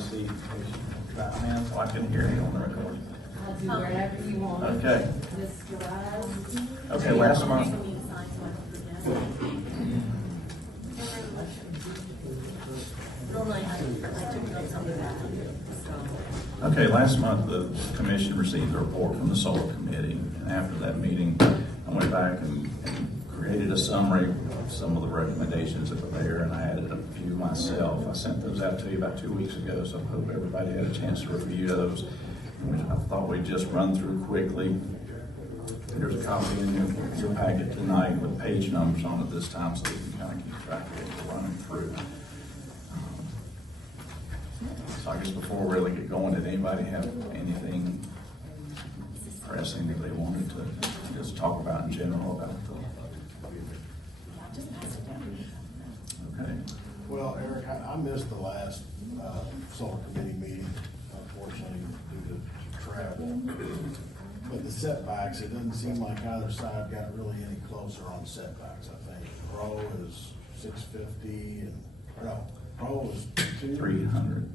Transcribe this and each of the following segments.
see, man, so I can hear you on the record. I'll do wherever you want. Okay. Mr. Wise. Okay, last month. Normally I took notes on that, so. Okay, last month the commission received a report from the solar committee, and after that meeting, I went back and created a summary of some of the recommendations that were there, and I added a few myself. I sent those out to you about 2 weeks ago, so I hope everybody had a chance to review those, which I thought we'd just run through quickly. There's a copy in your packet tonight with page numbers on it this time, so you can kind of keep track of what we're running through. So I guess before we really get going, did anybody have anything pressing that they wanted to just talk about in general about the? Okay. Well, Eric, I missed the last solar committee meeting, unfortunately, due to travel. But the setbacks, it doesn't seem like either side got really any closer on setbacks. I think Pro is 650 and, no, Pro is 300.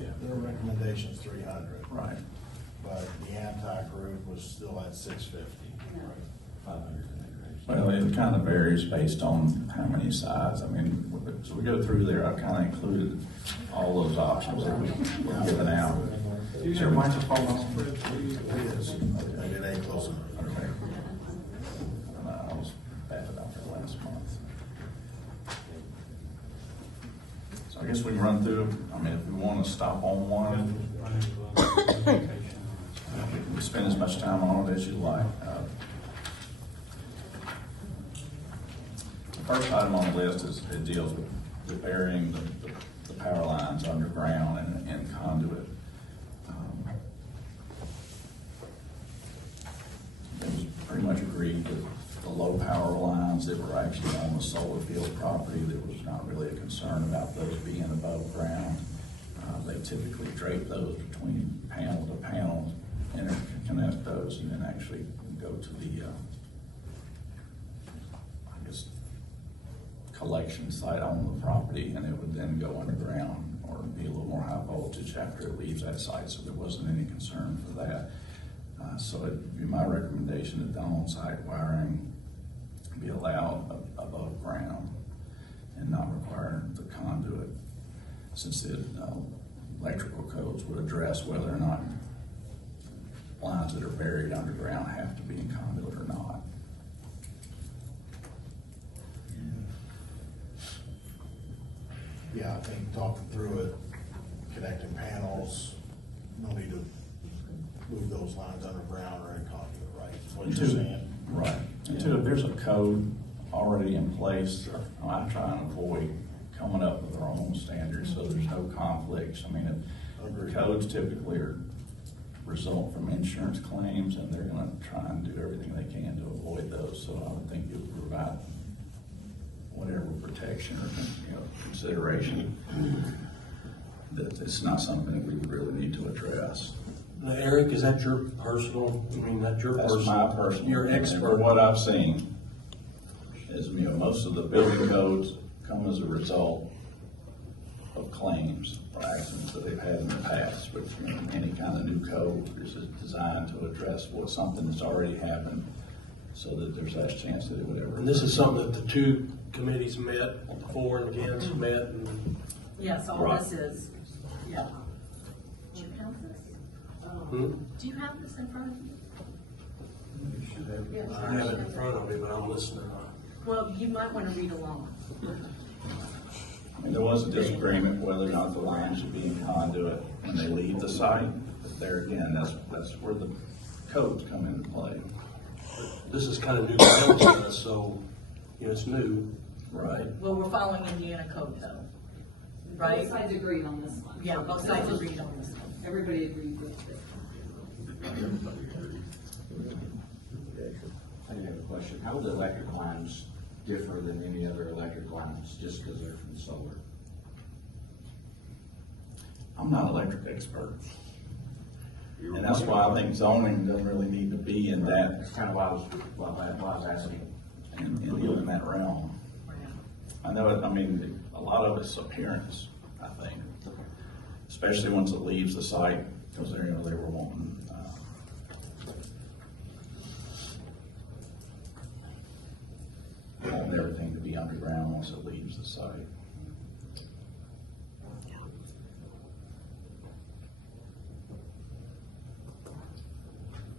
Yeah, their recommendation's 300. Right. But the anti-group was still at 650. 500. Well, it kind of varies based on how many sides. I mean, so we go through there, I've kind of included all those options that we've given out. Use your microphone on, please. It is. Okay, it ain't close enough. Okay. I was bad about that last month. So I guess we can run through, I mean, if we want to stop on one, we can spend as much time on it as you like. The first item on the list is, it deals with burying the power lines underground and conduit. It was pretty much agreed that the low power lines that were actually on the solar field property, there was not really a concern about those being above ground. They typically drape those between panel to panel, interconnect those, and then actually go to the, I guess, collection site on the property, and it would then go underground or be a little more high voltage after it leaves that site, so there wasn't any concern for that. So it'd be my recommendation that the on-site wiring be allowed above ground and not require the conduit, since the electrical codes would address whether or not lines that are buried underground have to be in conduit or not. Yeah, I think talking through it, connecting panels, no need to move those lines underground or in conduit, right? Is what you're saying? Right. And two, if there's a code already in place, I try and avoid coming up with our own standards so there's no conflicts. I mean, codes typically result from insurance claims, and they're going to try and do everything they can to avoid those. So I would think it would provide whatever protection or consideration that it's not something that we would really need to address. Now, Eric, is that your personal, that's your That's personal? my personal. Your And expert. for what I've seen is, most of the building codes come as a result of claims or accidents that they've had in the past, which any kind of new code is designed to address something that's already happened, so that there's less chance that it would ever. And this is something that the two committees met, for and against met, and Yes, all Right. this is, yeah. Do you have this? Do you have this in front of you? I have it in front of me, but I'm listening. Well, you might want to read along. I mean, there was a disagreement whether or not the line should be in conduit when they leave the site, but there again, that's where the codes come into play. This is kind of new ground to us, so, it's new. Right. Well, we're following Indiana code though, right? Both sides agreed on this one. Yeah, both sides agreed on this one. Everybody agreed with this. I have a question. How do the electric lines differ than any other electric lines just because they're from solar? I'm not an electric expert. And that's why I think zoning doesn't really need to be in that, That's kind of why I was asking. in that realm. I know it, I mean, a lot of it's appearance, I think. especially once it leaves the site, because they were wanting, wanting everything to be underground once it leaves the site.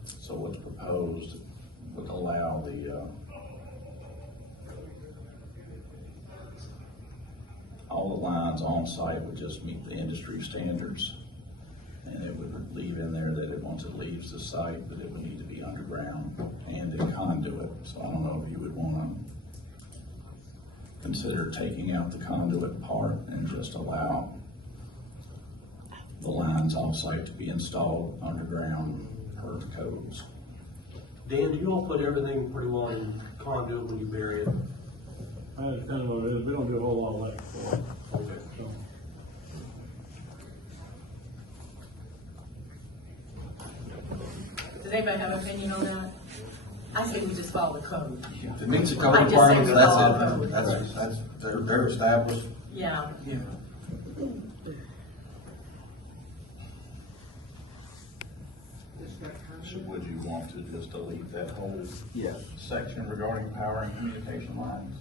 So what's proposed would allow all the lines on site would just meet the industry standards. And it would leave in there that once it leaves the site, that it would need to be underground and in conduit. So I don't know if you would want to consider taking out the conduit part and just allow the lines on site to be installed underground per the codes. Dan, do you all put everything pretty well in conduit when you bury it? That's kind of what it is, we don't do a whole lot of electrical. Okay. So, Does anybody have an opinion on that? I say we just follow the code. If it meets the I code just say requirements, we that's follow it. That's, they're established. Yeah. So would you want to just delete that whole Yes. section regarding power and communication lines?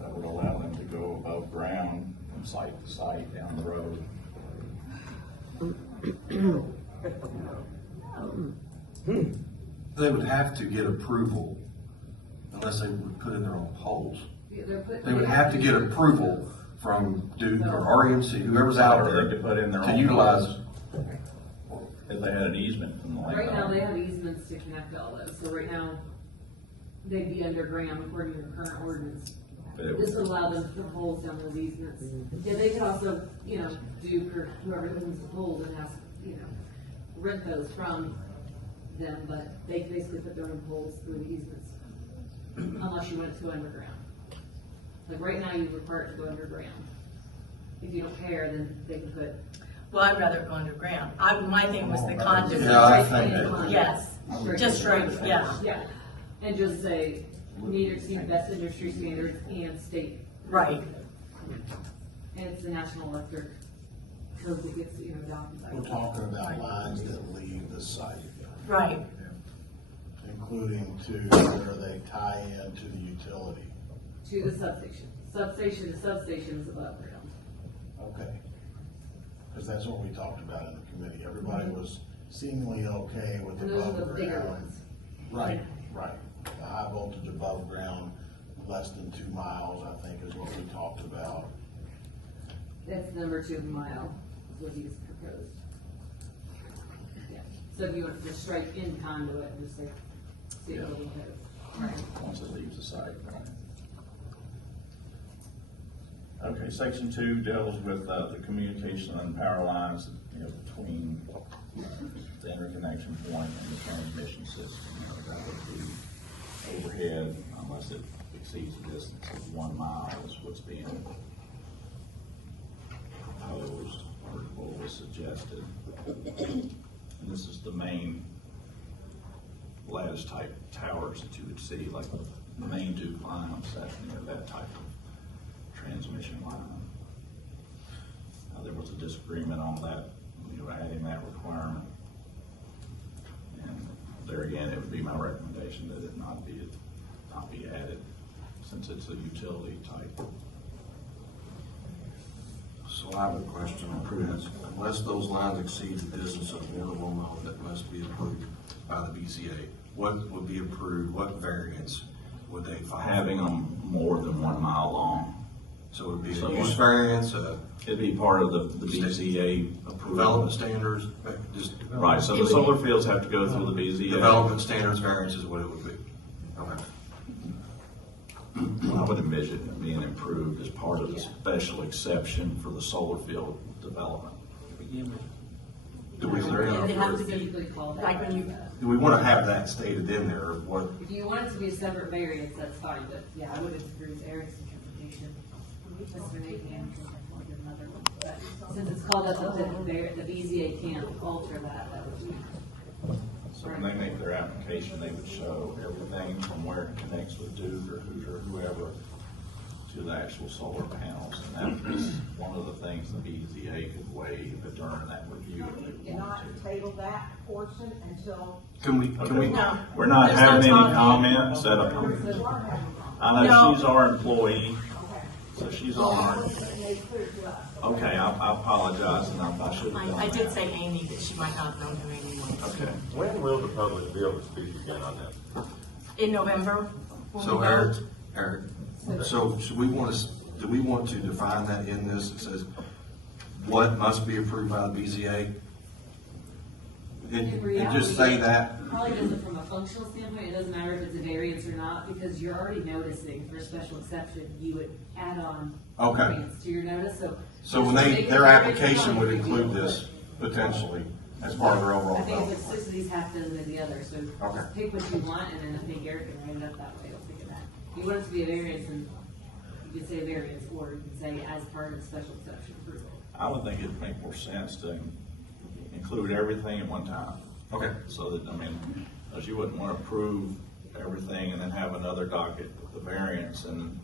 That would allow them to go above ground from site to site down the road. They would have to get approval unless they would put in their own poles. They would have to get approval from Duke or REMC, whoever's out Or there, they could put in their to own utilize. poles. If they had an easement from the Right now, landowner. they have easements to connect all those, so right now, they'd be underground according to the current ordinance. But it This would would- allow them to put poles down those easements. Yeah, they could also, Duke or whoever owns the poles and has, rent those from them, but they basically put their own poles through the easements. Unless you want it to go underground. Like right now, you require it to go underground. If you don't care, then they can put. Well, I'd rather go underground. My thing was the conduit. Yeah, I Straight think in line. Yes, just straight, yeah, Yeah, and just say, need to exceed best industry standards and state. right. And it's the National Electric Code that gets, adopted by. We're talking about lines that leave the site, Right. including to where they tie into the utility. To the substation. Substation to substation is above ground. Okay. Because that's what we talked about in the committee. Everybody was seemingly okay with And those are above the bigger ground. ones. Right, right. The high voltage above ground, less than 2 miles, I think is what we talked about. That's number 2 mile, is what he's proposed. Yeah. So if you want to just strike in conduit, just say, state building code. Right. Once it leaves the site, right? Okay, section 2 deals with the communication and power lines, between the interconnection point and the transmission system. That would be overhead unless it exceeds a distance of 1 mile is what's being proposed or what was suggested. And this is the main lattice type towers that you would see, like the main Duke lines, that type of transmission line. There was a disagreement on that, adding that requirement. And there again, it would be my recommendation that it not be added, since it's a utility type. So I have a question on prudence. Unless those lines exceed the distance of 1 mile, that must be approved by the BCA. What would be approved? What variance would they file? Having them more than 1 mile long. So it would be So a use variance, a It'd be part of the BZA approval. development standards, just. Right, so the solar fields have to go through the BZA. Development standards variance is what it would be. Okay. I would envision it being improved as part of the special exception for the solar field development. Do we, It has to be, Specifically called like out. when you, do we want to have that stated in there, or what? If you want it to be a separate variance, that's fine, but yeah, I would agree with Eric's interpretation. Mr. Napian, another one, but since it's called up, the BZA can't alter that, that would be. So when they make their application, they would show everything from where it connects with Duke or Hoosier, whoever, to to the actual solar panels, and that was one of the things the BZA could waive during that review if they Cannot wanted to. table that portion until. Can we, Okay. We're not There's having no any talking. comments at a, You are having one. I know No. she's our employee, Okay. so she's on our, That wasn't made clear to us. okay, I apologize, and I should have done I did that. say Amy, that she might not know who Amy was. Okay. When will the public be able to speak again on that? In November, when So we Eric, vote. Eric, so should we want to, do we want to define that in this? It says, what must be approved by the BZA? And just say that, Probably doesn't from a functional standpoint, it doesn't matter if it's a variance or not, because you're already noticing for a special exception, you would add on Okay. variance to your notice, so. so when their application would include this potentially as part of their overall I think it's development. like 6 of these, half dozen of the other, so Okay. just pick what you want, and then I think Eric can write it up that way, I'll think of that. If you want it to be a variance, and you can say variance, or you can say as part of special exception approval. I would think it'd make more sense to include everything at one time. Okay. So that, I mean, as you wouldn't want to approve everything and then have another docket with the variance, and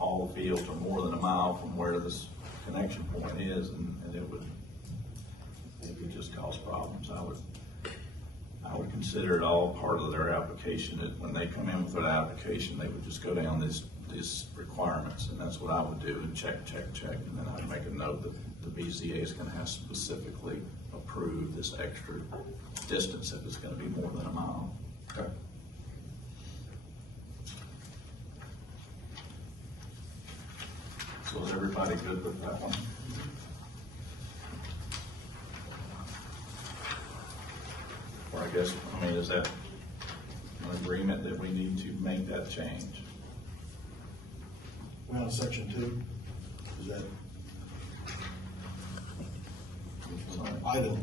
all the fields are more than a mile from where this connection point is, and it would just cause problems. I would consider it all part of their application, that when they come in with an application, they would just go down these requirements, and that's what I would do, and check, and then I'd make a note that the BZA is gonna have to specifically approve this extra distance if it's gonna be more than a mile. Okay. So is everybody good with that one? Or I guess, I mean, is that an agreement that we need to make that change? We on section 2? Is that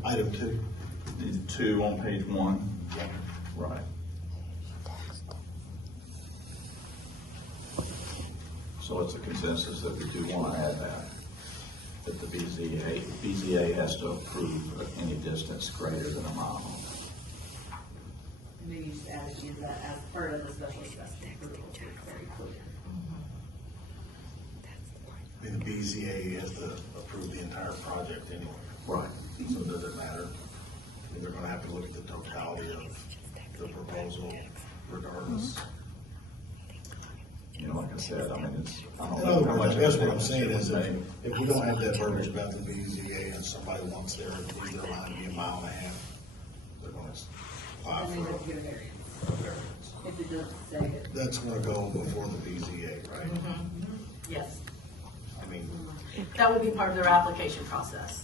item 2? The 2 on page 1? Right. So it's a consensus that we do want to add that the BZA has to approve any distance greater than a mile. And maybe you just add it in that as part of the special exception approval, so it's very clear. I mean, the BZA has to approve the entire project anyway. Right. So does it matter? I mean, they're gonna have to look at the totality of the proposal regardless. You know, like I said, I mean, it's, I don't In know other how words, much. I guess what I'm difference saying it is would if, make. if we don't have that verbiage about the BZA and somebody wants their line to be a mile and a half, they're gonna apply And they for would get a variance, a variance. if it doesn't say it. That's gonna go before the BZA, right? Yes, I mean, that will be part of their application process.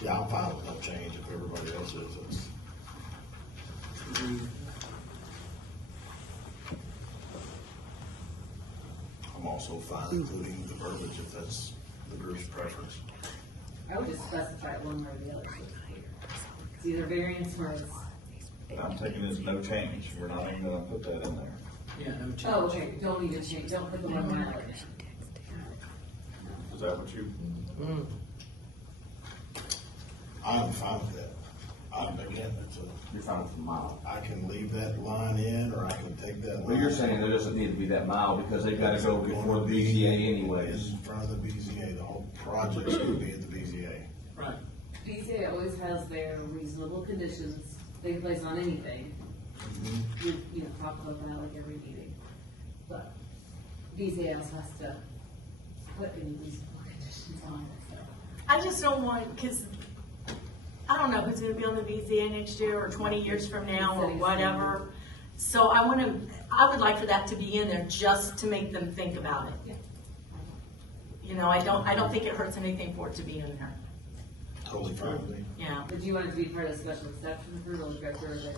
yeah, I'm fine with no change if everybody else is. It's- I'm also fine including the verbiage if that's the group's preference. I would just specify it one way or the other, so it's clear. It's either variance or it's, I'm taking it as no change. We're not even gonna put that in there. oh, okay, don't even change, don't put the one mile in. Is that what you? I'm fine with that. Again, You're fine with the mile. I can leave that line in, or I can take that line. Well, you're saying there doesn't need to be that mile because they've got to go before the BZA anyways. In front of the BZA, the whole project's gonna be at the BZA. Right. BZA always has their reasonable conditions they place on anything. You know, talk about that like every meeting. But BZA also has to put any reasonable conditions on it, so. I just don't want, because I don't know who's gonna be on the BZA next year, or 20 years from now, or whatever. So I would like for that to be in there just to make them think about it. Yeah. You know, I don't think it hurts anything for it to be in there. Totally fine with me. Yeah. But do you want it to be part of the special exception approval, or go through the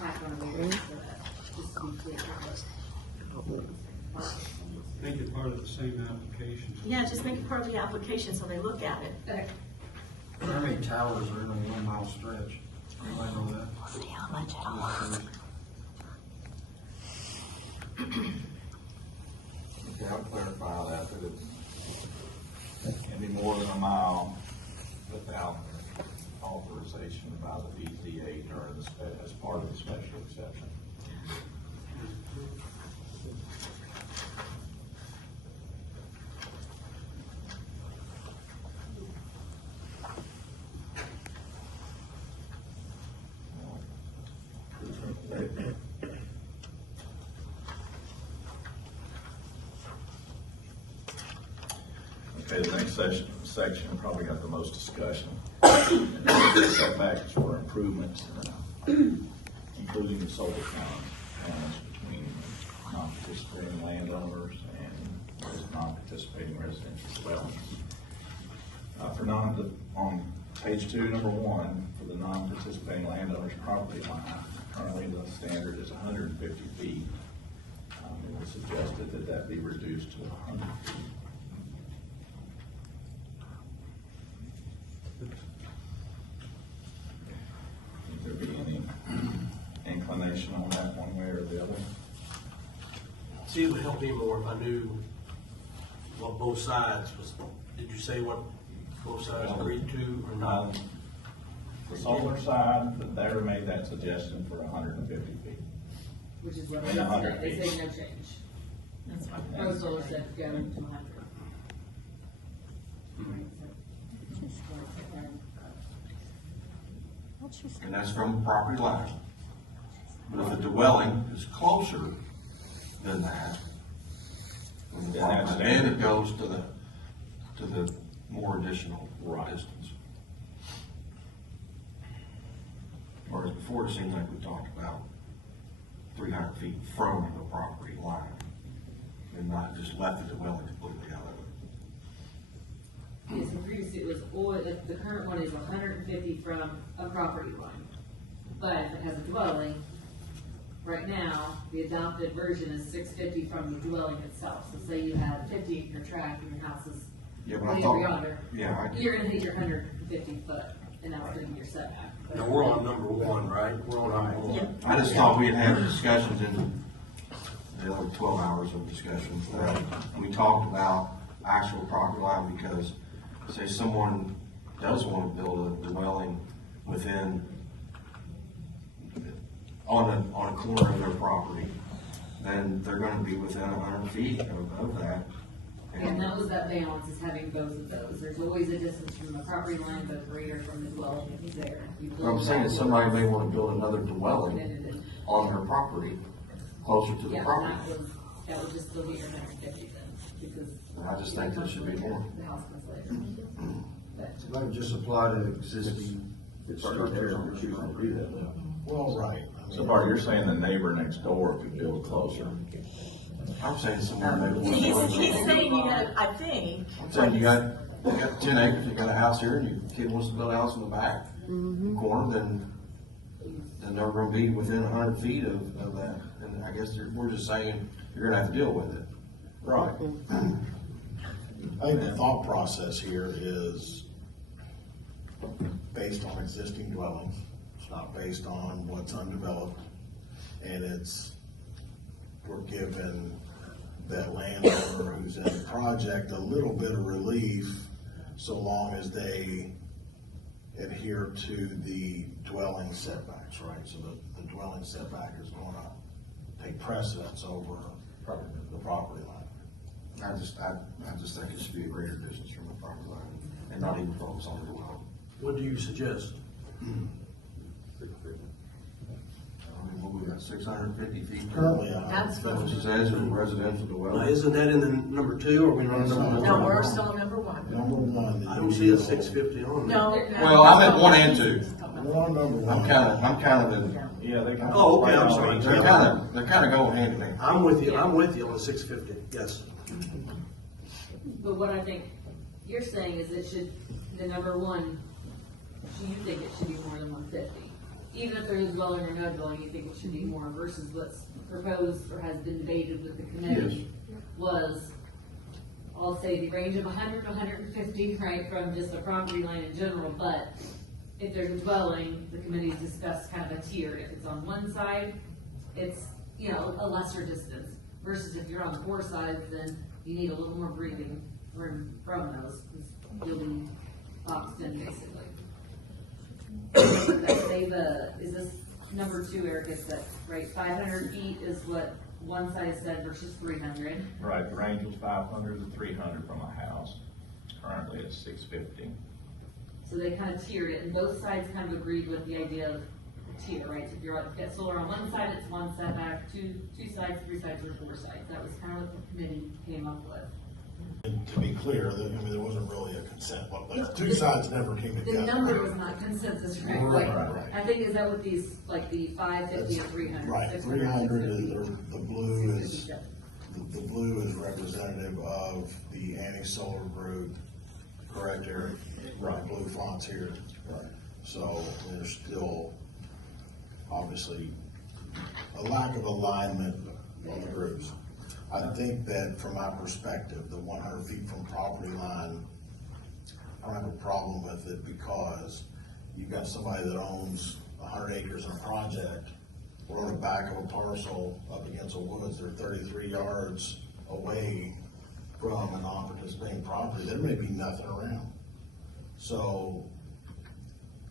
tack on a variance for that, just to be clear? Make it part of the same application. Yeah, just make it part of the application so they look at it. Okay. How many towers are in a 1 mile stretch? Anybody know that? Okay, I'll clarify that it can be more than a mile without authorization by the BZA during as part of the special exception. Okay, the next section probably got the most discussion. And this is setbacks for improvements, including the solar panels between non-participating landowners and non-participating residential dwellings. On page 2, number 1, for the non-participating landowner's property line, currently the standard is 150 feet. It was suggested that be reduced to 100 feet. Would there be any inclination on that one way or the other? See, it would help me more if I knew what both sides was. Did you say what both sides agreed to or not? The solar side, they made that suggestion for 150 feet. Which is what And 100 they feet. say no change. That's fine. Pro Solar said go to 100. And that's from the property line. But if the dwelling is closer than that, then it goes to the more additional distance. Whereas before, it seemed like we talked about 300 feet from the property line and not just left the dwelling completely out of it. Yes, and previously it was, or the current one is 150 from a property line. But if it has a dwelling, right now, the adopted version is 650 from the dwelling itself. So say you had a 50-acre tract and your house is Yeah, but I way thought- over yonder. Yeah, You're gonna hit your 150 foot, and that's gonna be your setback. Now, we're on number 1, right? We're on number 1. Yeah. I just thought we'd have discussions in the other 12 hours of discussions. We talked about actual property line because, say someone does want to build a dwelling within, on a corner of their property, then they're going to be within 100 feet of that. And that was that balance, is having both of those. There's always a distance from the property line, but greater from the dwelling if he's there. You What I'm build saying that is somebody may dwelling, want to build another then dwelling it is. on their property, closer to the Yeah, property. that would just still be your 150 then, because. I just think there should be more. The house comes later. But So that would just apply to existing structures on which you want to do that. Well, right. I mean, So Bart, you're saying the neighbor next door could build closer? I'm saying someone may want to He's build. saying you had, I think. I'm saying you got 10 acres, you got a house here, and your kid wants to build a house in the back corner, then they're gonna be within 100 feet of that. And I guess we're just saying, you're gonna have to deal with it. Right. I think the thought process here is based on existing dwellings. It's not based on what's undeveloped. And we're giving that landowner who's in the project a little bit of relief so long as they adhere to the dwelling setbacks, right? So the dwelling setback is gonna take precedence over the property line. I just think it should be a greater distance from the property line and not even focus on the dwelling. What do you suggest? I mean, what we got, 650 feet? Currently, That's That what it says, in residential Now, dwelling. isn't that in the number 2, or are we on number 1? No, we're still on number 1. number one. I don't see a 650 on there. No. Well, I'm at 1 and 2. We're on number one. I'm kind of, Yeah, they kind of. Oh, okay, I'm sorry. they're kind of going hand in hand. I'm with you on the 650, yes. But what I think you're saying is the number 1, you think it should be more than 150. Even if there is dwelling or no dwelling, you think it should be more versus what's proposed or has been debated with the committee was, I'll say the range of 100 to 150, right, from just the property line in general, but if there's a dwelling, the committee's discussed kind of a tier. If it's on one side, it's, a lesser distance versus if you're on 4 sides, then you need a little more breathing room from those, because you'll be boxed in basically. Is this number 2, Eric, is that, right, 500 feet is what one side said versus 300? Right, the range was 500 to 300 from a house. Currently it's 650. So they kind of tiered it, and both sides kind of agreed with the idea of a tier, right? So if you're like, get solar on one side, it's 1 setback, two sides, 3 sides, or 4 sides. That was kind of what the committee came up with. And to be clear, there wasn't really a consent, the two sides never came The together. number was not consensus, right? Like, Right. I think, is that what these, like the 550 and 300? Right, 300 is, the blue is, the blue is representative of the anti-solar group, correct, Eric? Right. Blue fonts here. Right. So there's still obviously a lack of alignment on the groups. I think that from my perspective, the 100 feet from property line, I don't have a problem with it because you've got somebody that owns 100 acres in a project, or on the back of a parcel up against the woods, they're 33 yards away from a non-participating property, there may be nothing around. So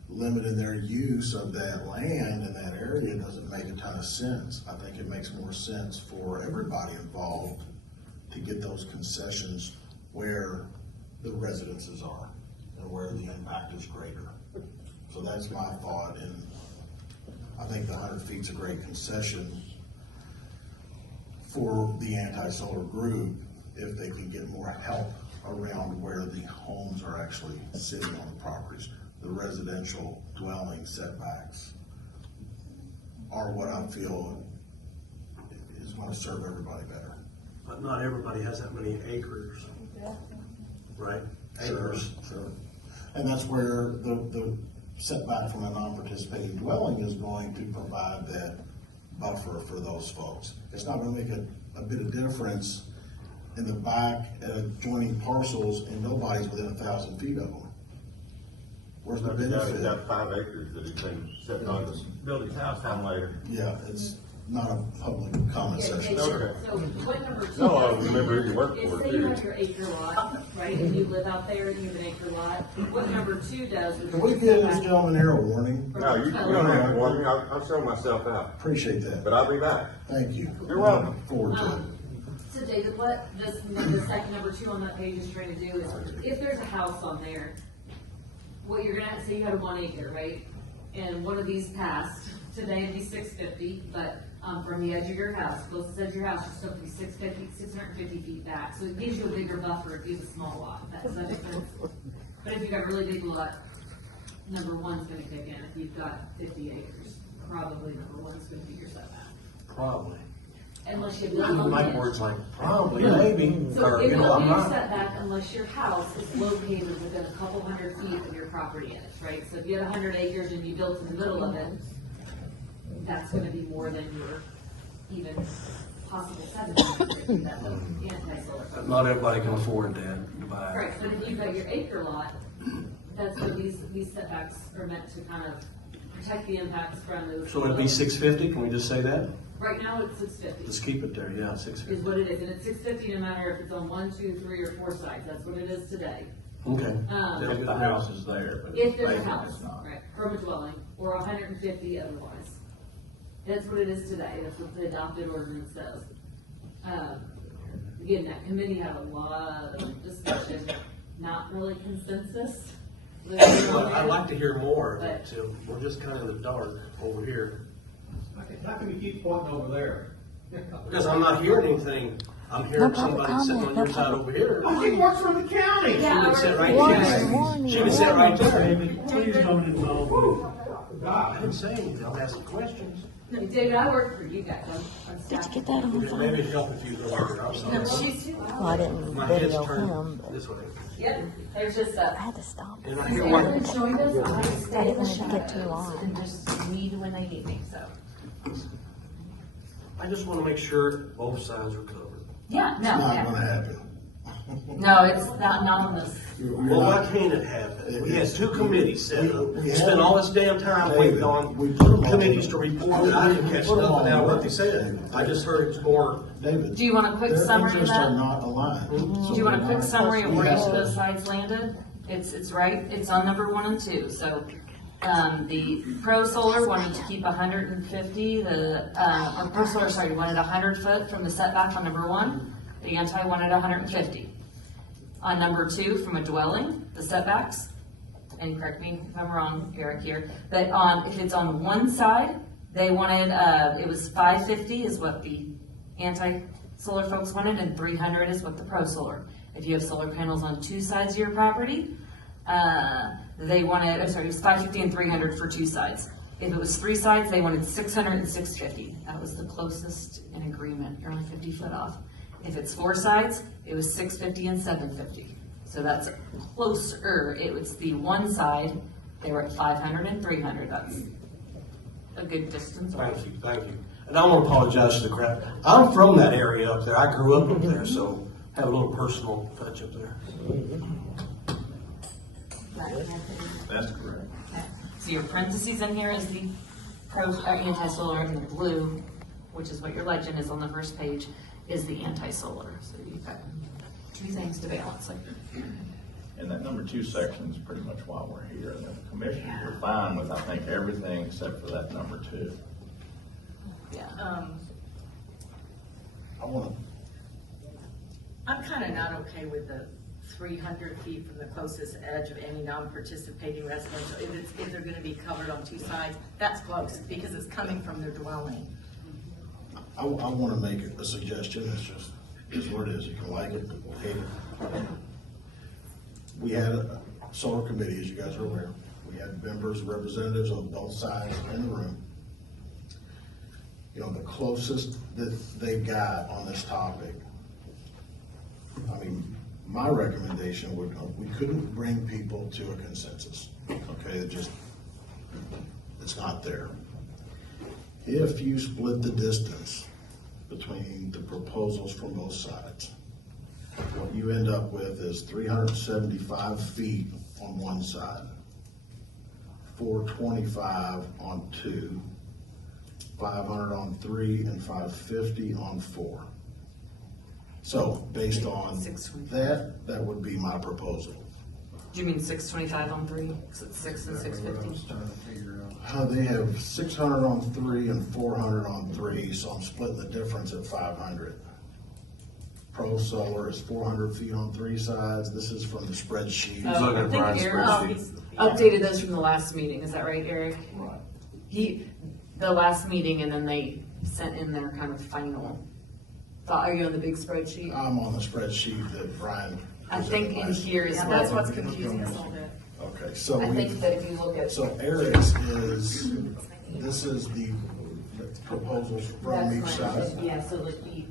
limiting their use of that land in that area doesn't make a ton of sense. I think it makes more sense for everybody involved to get those concessions where the residences are and where the impact is greater. So that's my thought, and I think the 100 feet's a great concession for the anti-solar group if they can get more help around where the homes are actually sitting on the properties. The residential dwelling setbacks are what I feel is going to serve everybody better. But not everybody has that many acres, right? Acres. Sure. And that's where the setback from a non-participating dwelling is going to provide that buffer for those folks. It's not going to make a bit of difference in the back at adjoining parcels and nobody's within 1,000 feet of them. Where's the But the guy's benefit? got 5 acres that he's been sitting on to build his house on later. Yeah, it's not a public comment session, So sir. what number two? No, I remember he worked Is for it, say you too. have your acre lot, right, and you live out there and you have an acre lot, what number two does is. Can we give this gentleman here a warning? No, you don't have to warn me, I'll show myself out, Appreciate that. but I'll be back. Thank you. You're welcome. Look forward to it. So David, what the second number two on that page is trying to do is, if there's a house on there, what you're gonna, say you had a 1 acre, right? And one of these passed, today it'd be 650, but, from the edge of your house, closest edge of your house, you're still gonna be 650 feet back. So it gives you a bigger buffer if you have a small lot, does that make sense? But if you've got a really big lot, number one's gonna kick in. If you've got 50 acres, probably number one's gonna be your setback. Probably. Unless you I build don't on like it. words like probably, maybe, So or, it you know, will I'm be your not. setback unless your house is located within a couple hundred feet of your property edge, right? So if you had 100 acres and you built in the middle of it, that's gonna be more than your even possible 700 feet that was anti-solar. Not everybody can afford that to buy. Right, but if you've got your acre lot, that's what these setbacks are meant to kind of protect the impacts from those. So it'd be 650, can we just say that? Right now, it's 650. Let's keep it there, yeah, Is 650. what it is, and it's 650 no matter if it's on 1, 2, 3, or 4 sides, that's what it is today. Okay. If the house is there, but If there's a vacant, house, it's not. right, from a dwelling, or 150 otherwise. That's what it is today, that's what the adopted ordinance says. Again, that committee had a lot of discussion, not really consensus. Well, I'd like to hear more of it, too. We're just kind of in the dark over here. How can you keep pointing over there? Because I'm not hearing anything. I'm hearing somebody sitting on your side over here. He works for the county. She can sit right there. She can sit right there. Please don't involve me. I didn't say anything. I'm asking questions. David, I work for you guys, I'm Did staff. you get that on the phone? Maybe it'd help if you go over there. I'm No, sorry. she's, Well, I didn't My head's video him, turned but this way. yep, there's just I a. had to stop. And I hear what, Aaron joined us, I I stay in didn't the want it to get too shadows long. and just read when they need me, so. I just want to make sure both sides are covered. Yeah, It's not gonna happen. no, it's not on this. You're Well, why not- can't it happen? We had two committees set up. We spent all this damn time David, waiting on we put 'em on. committees to report, and I didn't catch Put 'em nothing on. out of what they said. I just heard it's more, David. Do you want a quick their summary of interests are that? not aligned. Do you want a quick summary of We where have each of to- those sides landed? It's right, it's on number 1 and 2, so, the pro solar wanted to keep 150, or pro solar, sorry, wanted 100 foot from the setback on number 1, the anti wanted 150. On number 2, from a dwelling, the setbacks, and correct me if I'm wrong, Eric here, but if it's on one side, they wanted, it was 550 is what the anti-solar folks wanted, and 300 is what the pro-solar. If you have solar panels on two sides of your property, they wanted, it was 550 and 300 for two sides. If it was three sides, they wanted 600 and 650. That was the closest in agreement. You're only 50 foot off. If it's four sides, it was 650 and 750. So that's closer. It was the one side, they were at 500 and 300. That's a good distance. Thank you, thank you. And I want to apologize to the crowd. I'm from that area up there. I grew up there, so have a little personal touch up there. That's correct. Okay. So your parentheses in here is the anti-solar, and the blue, which is what your legend is on the first page, is the anti-solar. So you've got two things to balance. And that number 2 section is pretty much why we're here. And the commissioners were fine with, I think, everything except for that number 2. Yeah. I'm kind of not okay with the 300 feet from the closest edge of any non-participating residential. If they're going to be covered on two sides, that's close because it's coming from their dwelling. I want to make a suggestion. It's what it is. You can like it, or hate it. We had a solar committee, as you guys are aware. We had members, representatives on both sides in the room. You know, the closest that they got on this topic, I mean, my recommendation would, we couldn't bring people to a consensus. Okay, it's not there. If you split the distance between the proposals from both sides, what you end up with is 375 feet on one side, 425 on two, 500 on three, and 550 on four. So based on that would be my proposal. Do you mean 625 on three? Because it's 6 and 650. They have 600 on three and 400 on three, so I'm splitting the difference at 500. Pro Solar is 400 feet on three sides. This is from the spreadsheet. I think Eric updated those from the last meeting. Is that right, Eric? Right. The last meeting, and then they sent in their kind of final thought. Are you on the big spreadsheet? I'm on the spreadsheet that Brian. I think in here is That's what's confusing us a little bit. Okay, so I think that if you look at. So Eric's this is the proposals from each side. Yeah, so like the.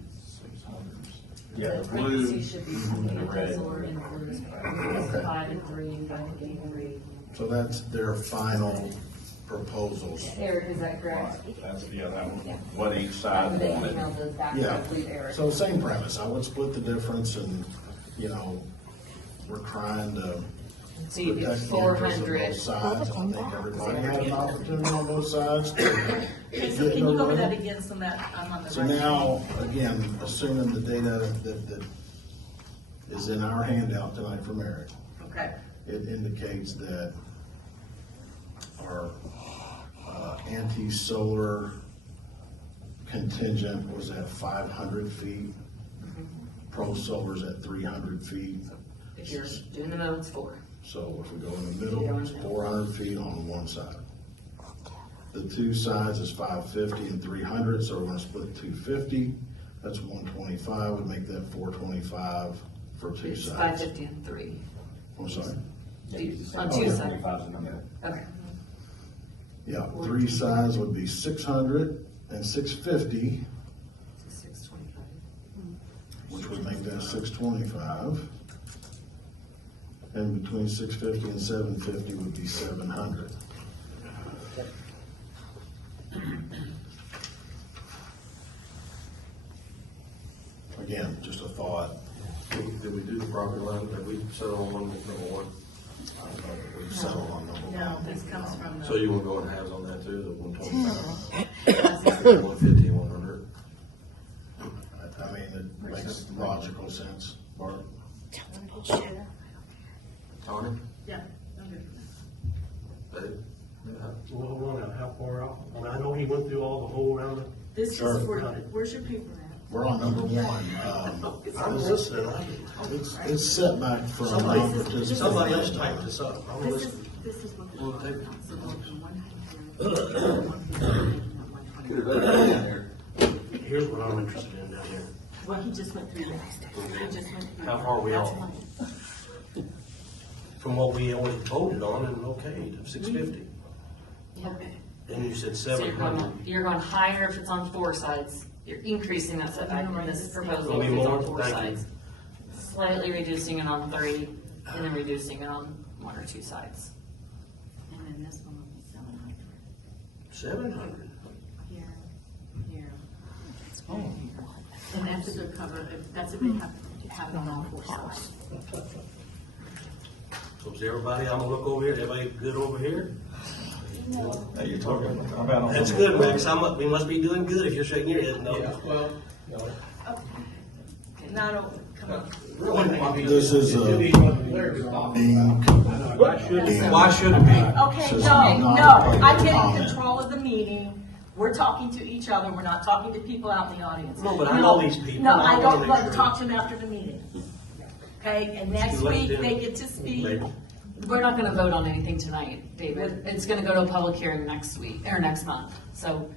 Yeah, The the blue parentheses should be and the red. solar and blue. Okay. 5 and 3, 5 and 3. So that's their final proposals. Eric, is that correct? That's, that was what each side And they wanted. emailed those back Yeah, to Blue Eric. so same premise. I would split the difference and, you know, we're trying to So you get protect the interests of 400. both sides. I think everybody has an opportunity on both sides. Okay, so can you go over that again so that I'm on the So right? now, again, assuming the data that is in our handout tonight from Eric, Okay, it indicates that our anti-solar contingent was at 500 feet. Pro Solar's at 300 feet. If you're doing the middle, it's 4. So if we go in the middle, it's 400 feet on one side. The two sides is 550 and 300, so we're gonna split 250. That's 125, would make that 425 for two It's sides. 550 and 3. I'm sorry. On two sides. Okay. Yeah, three sides would be 600 and 650, 625. which would make that 625. And between 650 and 750 would be 700. Again, just a thought. Did we do the property line? Did we settle on number 1? I don't know if we've settled on number no, one. this comes from So the, you want to go in halves on that too, the 125? 150 and 100? I mean, it makes logical sense, Bart. Tony? yeah. I'm good for that. Dave? Well, hold on, how far out? I mean, I know he went through all the whole round. This Sure. is for, where's your paper at? We're on number one. I'm listening. It's setback from Somebody non-participant. somebody else typed this up. I'm This listening. is what the. Well, take- So go from 100 to 150, not 120. Here's what I'm interested in down here. Well, he just went through that. He just went through How that. far are we That's off? fine. From what we already voted on and okayed, 650. Okay. Then you said So 700. you're going higher if it's on 4 sides. You're increasing that setback in this proposal Gonna if be it's more? on 4 Thank you. sides. Slightly reducing it on 3, and then reducing it on 1 or 2 sides. And then this one will be 700. 700. Here, here. And that's a good cover, that's a good have it on all 4 sides. So is everybody, I'm gonna look over here, everybody good over here? Now you're talking about. on That's the- good, Max, we must be doing good if you're shaking your head, no. Not over, come on. This is Why should it be? Okay, Says no, not no, a public I get in comment. control of the meeting. We're talking to each other, we're not talking to people out in the audience. No, but I know these people, No, and I I wanna don't make want to sure. talk to them after the meeting. Okay, and next too late week, then. they get to speak. Later. We're not gonna vote on anything tonight, David. It's gonna go to a public hearing next week, or next month. So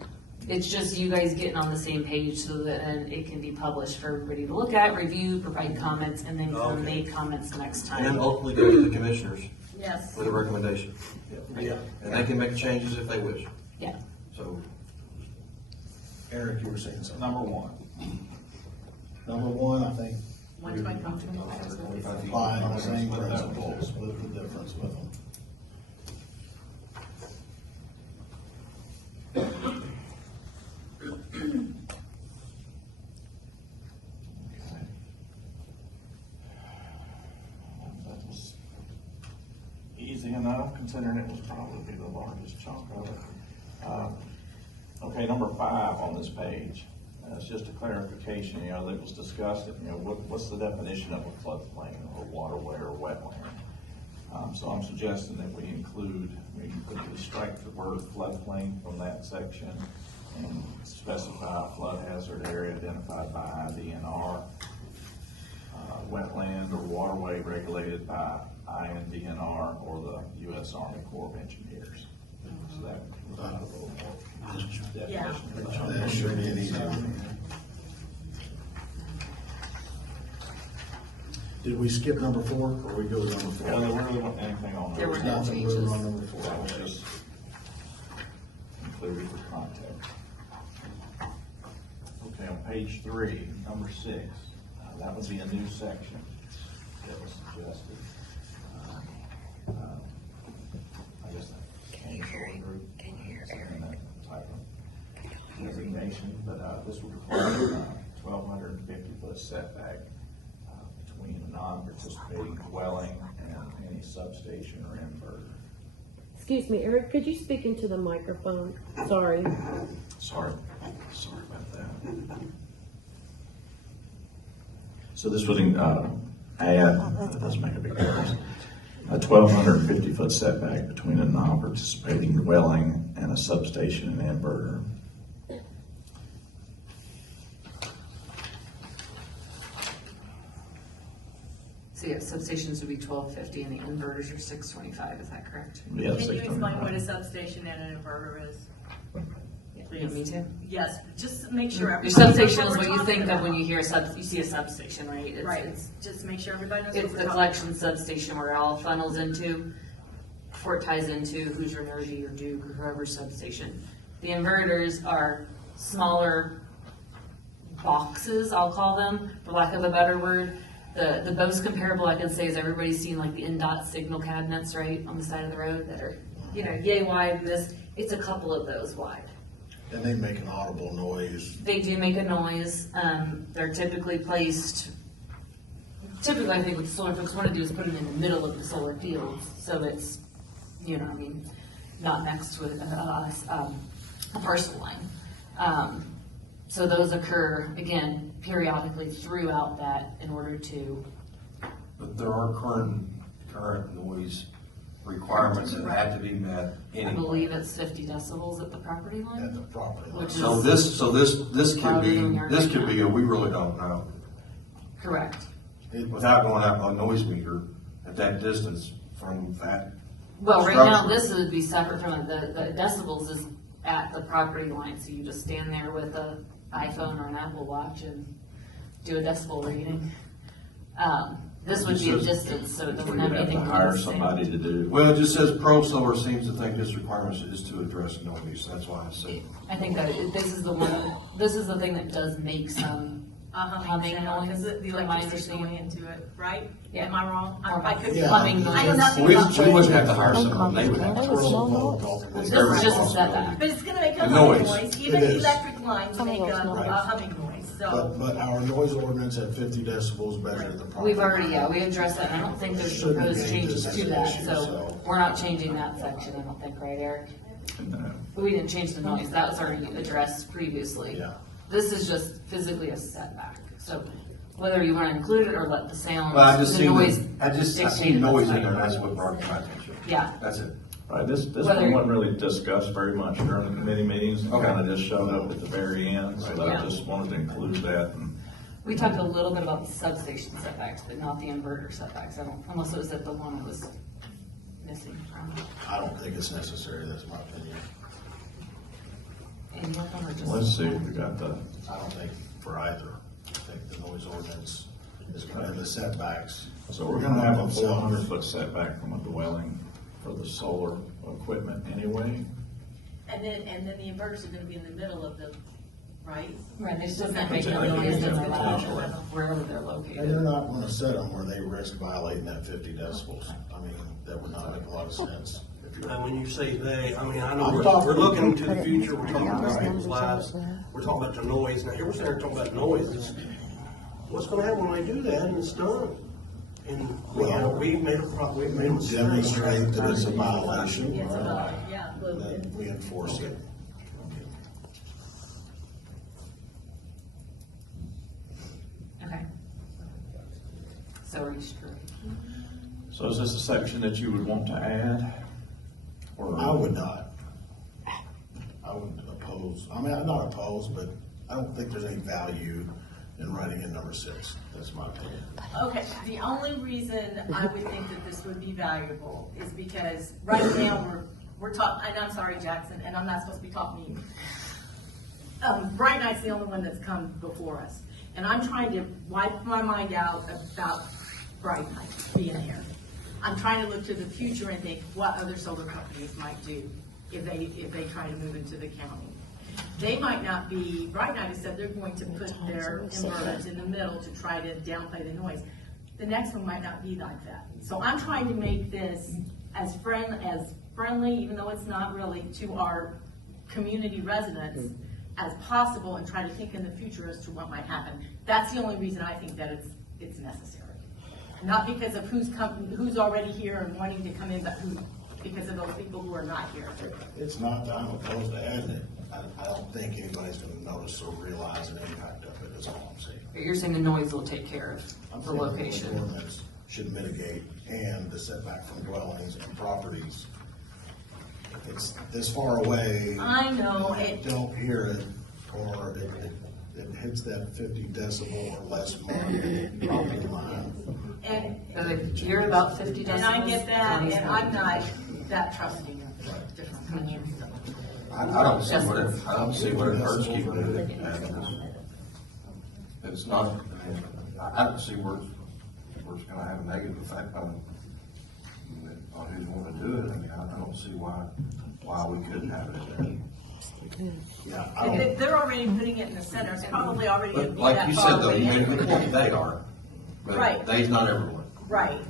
it's just you guys getting on the same page so that then it can be published for everybody to look at, review, provide comments, and then come Okay. make comments next And then time. ultimately go to the commissioners Yes. with a recommendation. Yeah. And they can make changes if they wish. Yeah. So Eric, you were saying something. Number one. Number one, I think, Once my company. applying the same principles, split the difference with them. That was easy enough, considering it was probably the largest chunk of it. Okay, number 5 on this page, it's just a clarification, that was discussed, what's the definition of a floodplain or waterway or wetland? So I'm suggesting that we strike the word floodplain from that section and specify a flood hazard area identified by INDNR, wetland or waterway regulated by INDNR or the U.S. Army Corps of Engineers. So that would provide a little more definition. That should be an easy one. Did we skip number 4, or we go to number Well, 4? there really wasn't anything on There there. were no Not to changes. move on number 4. That was just included for context. Okay, on page 3, number 6, that would be a new section that was suggested. I guess that came from the group. Can you hear Eric? Type of designation, but this would require 1,250-foot setback between a non-participating dwelling and any substation or inverter. Excuse me, Eric, could you speak into the microphone? Sorry. Sorry about that. So this would add, that doesn't make a big difference, a 1,250-foot setback between a non-participating dwelling and a substation and inverter. So yeah, substations would be 1250 and the inverters are 625, is that correct? Yeah, Can you explain what a 625. substation and an inverter is? You need me to? Yes, just make sure Your everybody. substation knows is what you we're think talking of when about. you hear you see a substation, right? It's- Right, It's, just make sure everybody knows. what it's we're the talking collection substation where it all funnels into, before it ties into Hoosier Energy or Duke or whoever's substation. The inverters are smaller boxes, I'll call them, for lack of a better word. The most comparable I can say is everybody's seen like the NDOT signal cabinets, right, on the side of the road that are, yay wide, it's a couple of those wide. And they make an audible noise. They do make a noise. They're typically placed, I think what the solar folks want to do is put them in the middle of the solar fields. So it's, not next to a parcel line. So those occur, again, periodically throughout that in order to, But there are current noise requirements that have to be met I anyway. believe it's 50 decibels at the property At line. the property line. Which So is this could louder be, than your- we really don't know. correct. Without going out a noise meter at that distance from that. Well, right now, structure. this would be separate from it. The decibels is at the property line, so you just stand there with an iPhone or an Apple Watch and do a decibel reading. This would be a distance, so it doesn't We're have gonna have to anything to do hire with the somebody to do. Well, it just says Pro Solar seems to think this requirement is to address noise, that's why I said. I think that this is the thing that does make some humming sound, noise, because the from my electricity going understanding. into it, right? Yeah. Am I wrong? Or I could be Yeah. humming I know noise. nothing We, about we wouldn't have to hire someone, they would have to. Personal protocol for This this. is just a setback. But it's gonna make The a humming noise. noise, even It is. electric lines make a Right. humming noise, so. But our noise ordinance at 50 decibels better than the property. We've already, we addressed that, and I don't think there's Shouldn't proposed be changes just to an that, issue, so so. we're not changing that section, I don't think, right, Eric? We didn't change the noise, that was already addressed previously. Yeah. This is just physically a setback, so whether you wanna include it or let the sound, Well, I just the seen, noise I dictate seen it, noise that's in there, fine. that's what brought it to my attention. Yeah. That's it. Right, this Whether- one wasn't really discussed very much during the committee meetings, it Okay. kind of just showed up at the very end, so Yeah. I just wanted to include that. And We talked a little bit about the substation setbacks, but not the inverter setbacks, I don't, unless it was at the one that was missing from. I don't think it's necessary, that's my opinion. And your phone or just- let's see, we got the, I don't think for either. I think the noise ordinance is gonna have the setbacks. so we're gonna have a 400-foot setback from a dwelling for the solar equipment anyway. And then the inverters are gonna be in the middle of the, right? Right, they still Does can't that make make any any noise in the difference? lab, wherever they're And they're located. not gonna set them where they risk violating that 50 decibels. I mean, that would not make a lot of sense. If you're- And when you say they, I mean, I know I'm we're talking- looking to the future, we're talking about people's lives, we're talking about the noise. Now, here we're sitting there talking about noises. What's gonna happen when they do that and it's done? And, we've made a mistake. Demonstrate that it's a violation, Yes, yeah. then we enforce it. Okay. So restrict. So is this a section that you would want to add? Or I would not. I would oppose, I mean, I'm not opposed, but I don't think there's any value in writing in number 6. That's my opinion. Okay, the only reason I would think that this would be valuable is because right now, we're talking, and I'm sorry, Jackson, and I'm not supposed to be talking to you. Bright Night's the only one that's come before us, and I'm trying to wipe my mind out about Bright Night being here. I'm trying to look to the future and think what other solar companies might do if they try to move into the county. They might not be, Bright Night has said they're going to put their inverters in the middle to try to downplay the noise. The next one might not be like that. So I'm trying to make this as friendly, even though it's not really, to our community residents as possible, and try to think in the future as to what might happen. That's the only reason I think that it's necessary. Not because of who's already here and wanting to come in, but because of those people who are not here. It's not that I'm opposed to adding it. I don't think anybody's gonna notice or realize an impact of it, is all I'm saying. But you're saying the noise will take care I'm of the saying the location. ordinance should mitigate, and the setback from dwellings and properties. If it's this far away. I know, you don't hear it, or it hits that 50 decibel or less mark property line. And You're about 50 decibels. And I get that, and I'm not that trusting of different countries. I don't see what it hurts keeping it as is. It's not, I don't see where it's gonna have a negative effect on who's wanting to do it. I mean, I don't see why we couldn't have it there. Yeah, I don't, If they're already putting it in the center, it's probably already gonna But be like that you far said though, away you made a anyway. good point, they are. Right. But they's not everyone. Right.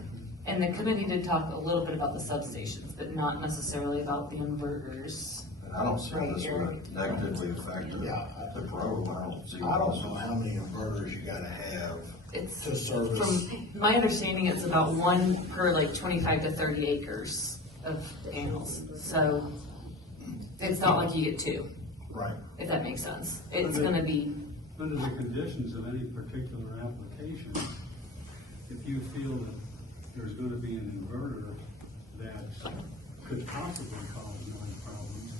And the committee did talk a little bit about the substations, but not necessarily about the inverters. And I don't see this would negatively affect the pro. I don't see. I don't know how many inverters you gotta have It's, to service. from my understanding, it's about one per like 25 to 30 acres of panels. So it's not like you get two, Right. if that makes sense. It's gonna be, Under the conditions of any particular application, if you feel that there's gonna be an inverter that could possibly cause noise problems,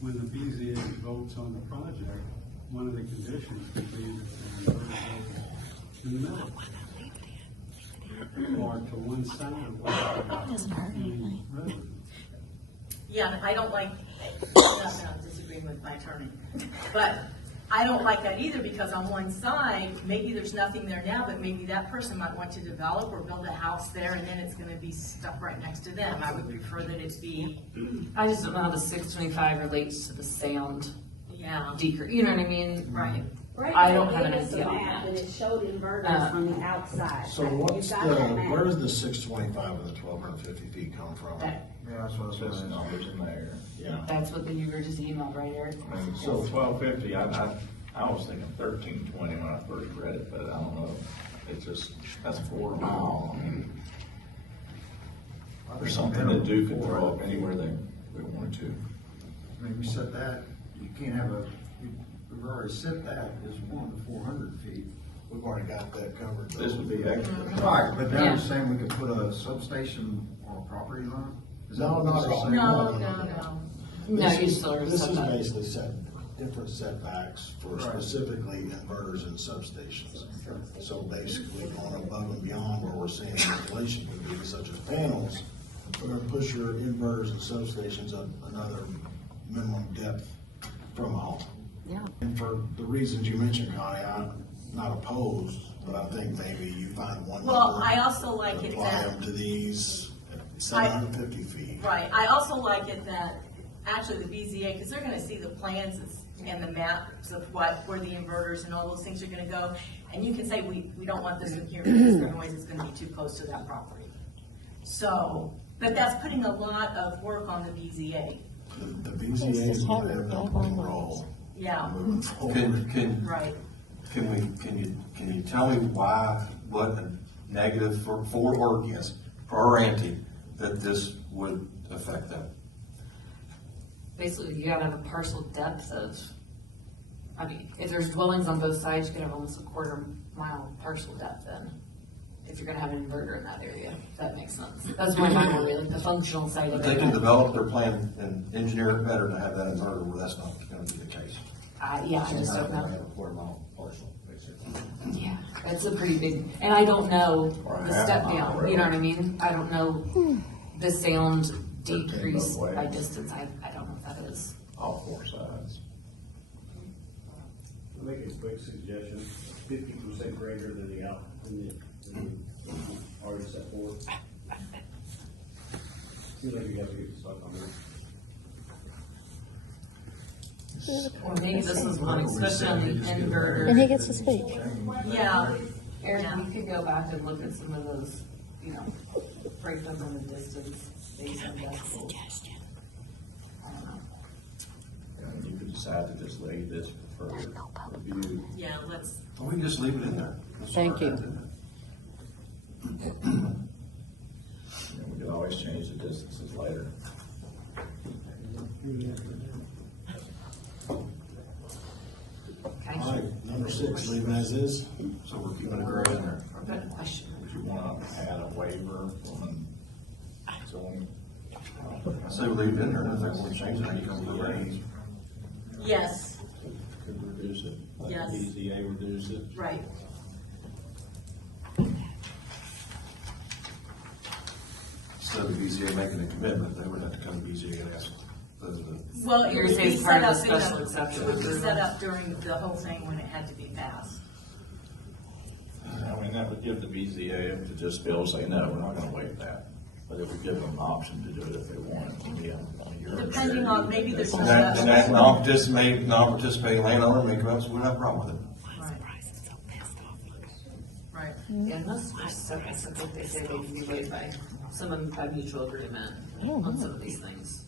when the BZA votes on the project, one of the conditions could be that the inverter goes in the middle. Or to one side of the resident. Yeah, I don't like, I'm not disagreeing with my attorney, but I don't like that either, because on one side, maybe there's nothing there now, but maybe that person might want to develop or build a house there, and then it's gonna be stuck right next to them. I would prefer that it be, I just don't know how the 625 relates to the sound yeah, decrease, you know what I mean? right. I don't have an idea on And that. it showed inverters on the outside. So what's the, where does the 625 and the 1,250 feet come from? That, Yeah, that's what I was There's saying. numbers in there. Yeah. that's what you were just emailed, right, Eric? So 1250, I was thinking 1320 when I first read it, but I don't know. It just, that's 4 mile. I mean, there's something that Duke could throw up anywhere they wanted to. I mean, we set that, you can't have we've already set that as 1 to 400 feet. We've already got that covered. This would be extra. Right, but now Yeah. you're saying we could put a substation on a property line? Is that No, what not this at is all. saying? No. No, This you is- still are This is set. basically different setbacks for Right. specifically inverters and substations. So basically going above and beyond where we're seeing regulation could be, such as panels, we're gonna push your inverters and substations up another minimum depth from a home. Yeah. And for the reasons you mentioned, Connie, I'm not opposed, but I think maybe you find one. Well, number, I also like it apply that, them to these 750 feet. right, I also like it that, actually the BZA, because they're gonna see the plans and the maps of where the inverters and all those things are gonna go, and you can say, we don't want this in here because the noise is gonna be too close to that property. So, but that's putting a lot of work on the BZA, The BZA is going to have an important role yeah, moving forward. right. Can you tell me why, what a negative for or against, pro or anti, that this would affect them? Basically, you gotta have a parcel depth of, I mean, if there's dwellings on both sides, you could have almost a 1/4 mile parcel depth then. If you're gonna have an inverter in that area, if that makes sense. That's my mind, really, like the functional side But of they it. can develop their plan and engineer it better to have that inverter where that's not gonna be the case. Yeah, I just don't know. Have a 1/4 mile parcel, basically. Yeah, that's a pretty big, and I don't know Or a the half step mile, down, really. you know what I mean? I don't know the sound 13 decrease both ways. by distance, I don't know what that is. All 4 sides. I'll make a quick suggestion, 50% greater than the already set forth. Seems like you guys are getting stuck on that. Or maybe this is one, especially on the inverter. And he gets to speak. Yeah, Eric, we could go back and look at some of those, you know, breakdowns on the distance based on decibels. I don't know. And you could decide to just leave this for review. yeah, let's, We can just leave it in there. Let's Thank start you. that, didn't it? And we could always change the distances later. Okay. All right, number 6, leave it as is. So we're keeping it right in there. I've got a question. Would you want to add a waiver from zoning? I say we leave it in there, and if they want to change it, you can do it. yes, Could reduce it, like Yes. the BZA reduce it. right. Instead of the BZA making a commitment, they would have to come to BZA and ask the Well, it You're would saying be it's part set of up the in special the, exception it would be approval? set up during the whole thing when it had to be passed. I mean, that would give the BZA to just be able to say, no, we're not gonna waive that. But it would give them an option to do it if they wanted to be on your. Depending on, maybe there's And that non-participating landowner may come up, so we don't have a problem with it. Right. Yeah, most are so, I think they say they can be waived by, some of them by mutual agreement on some of these things.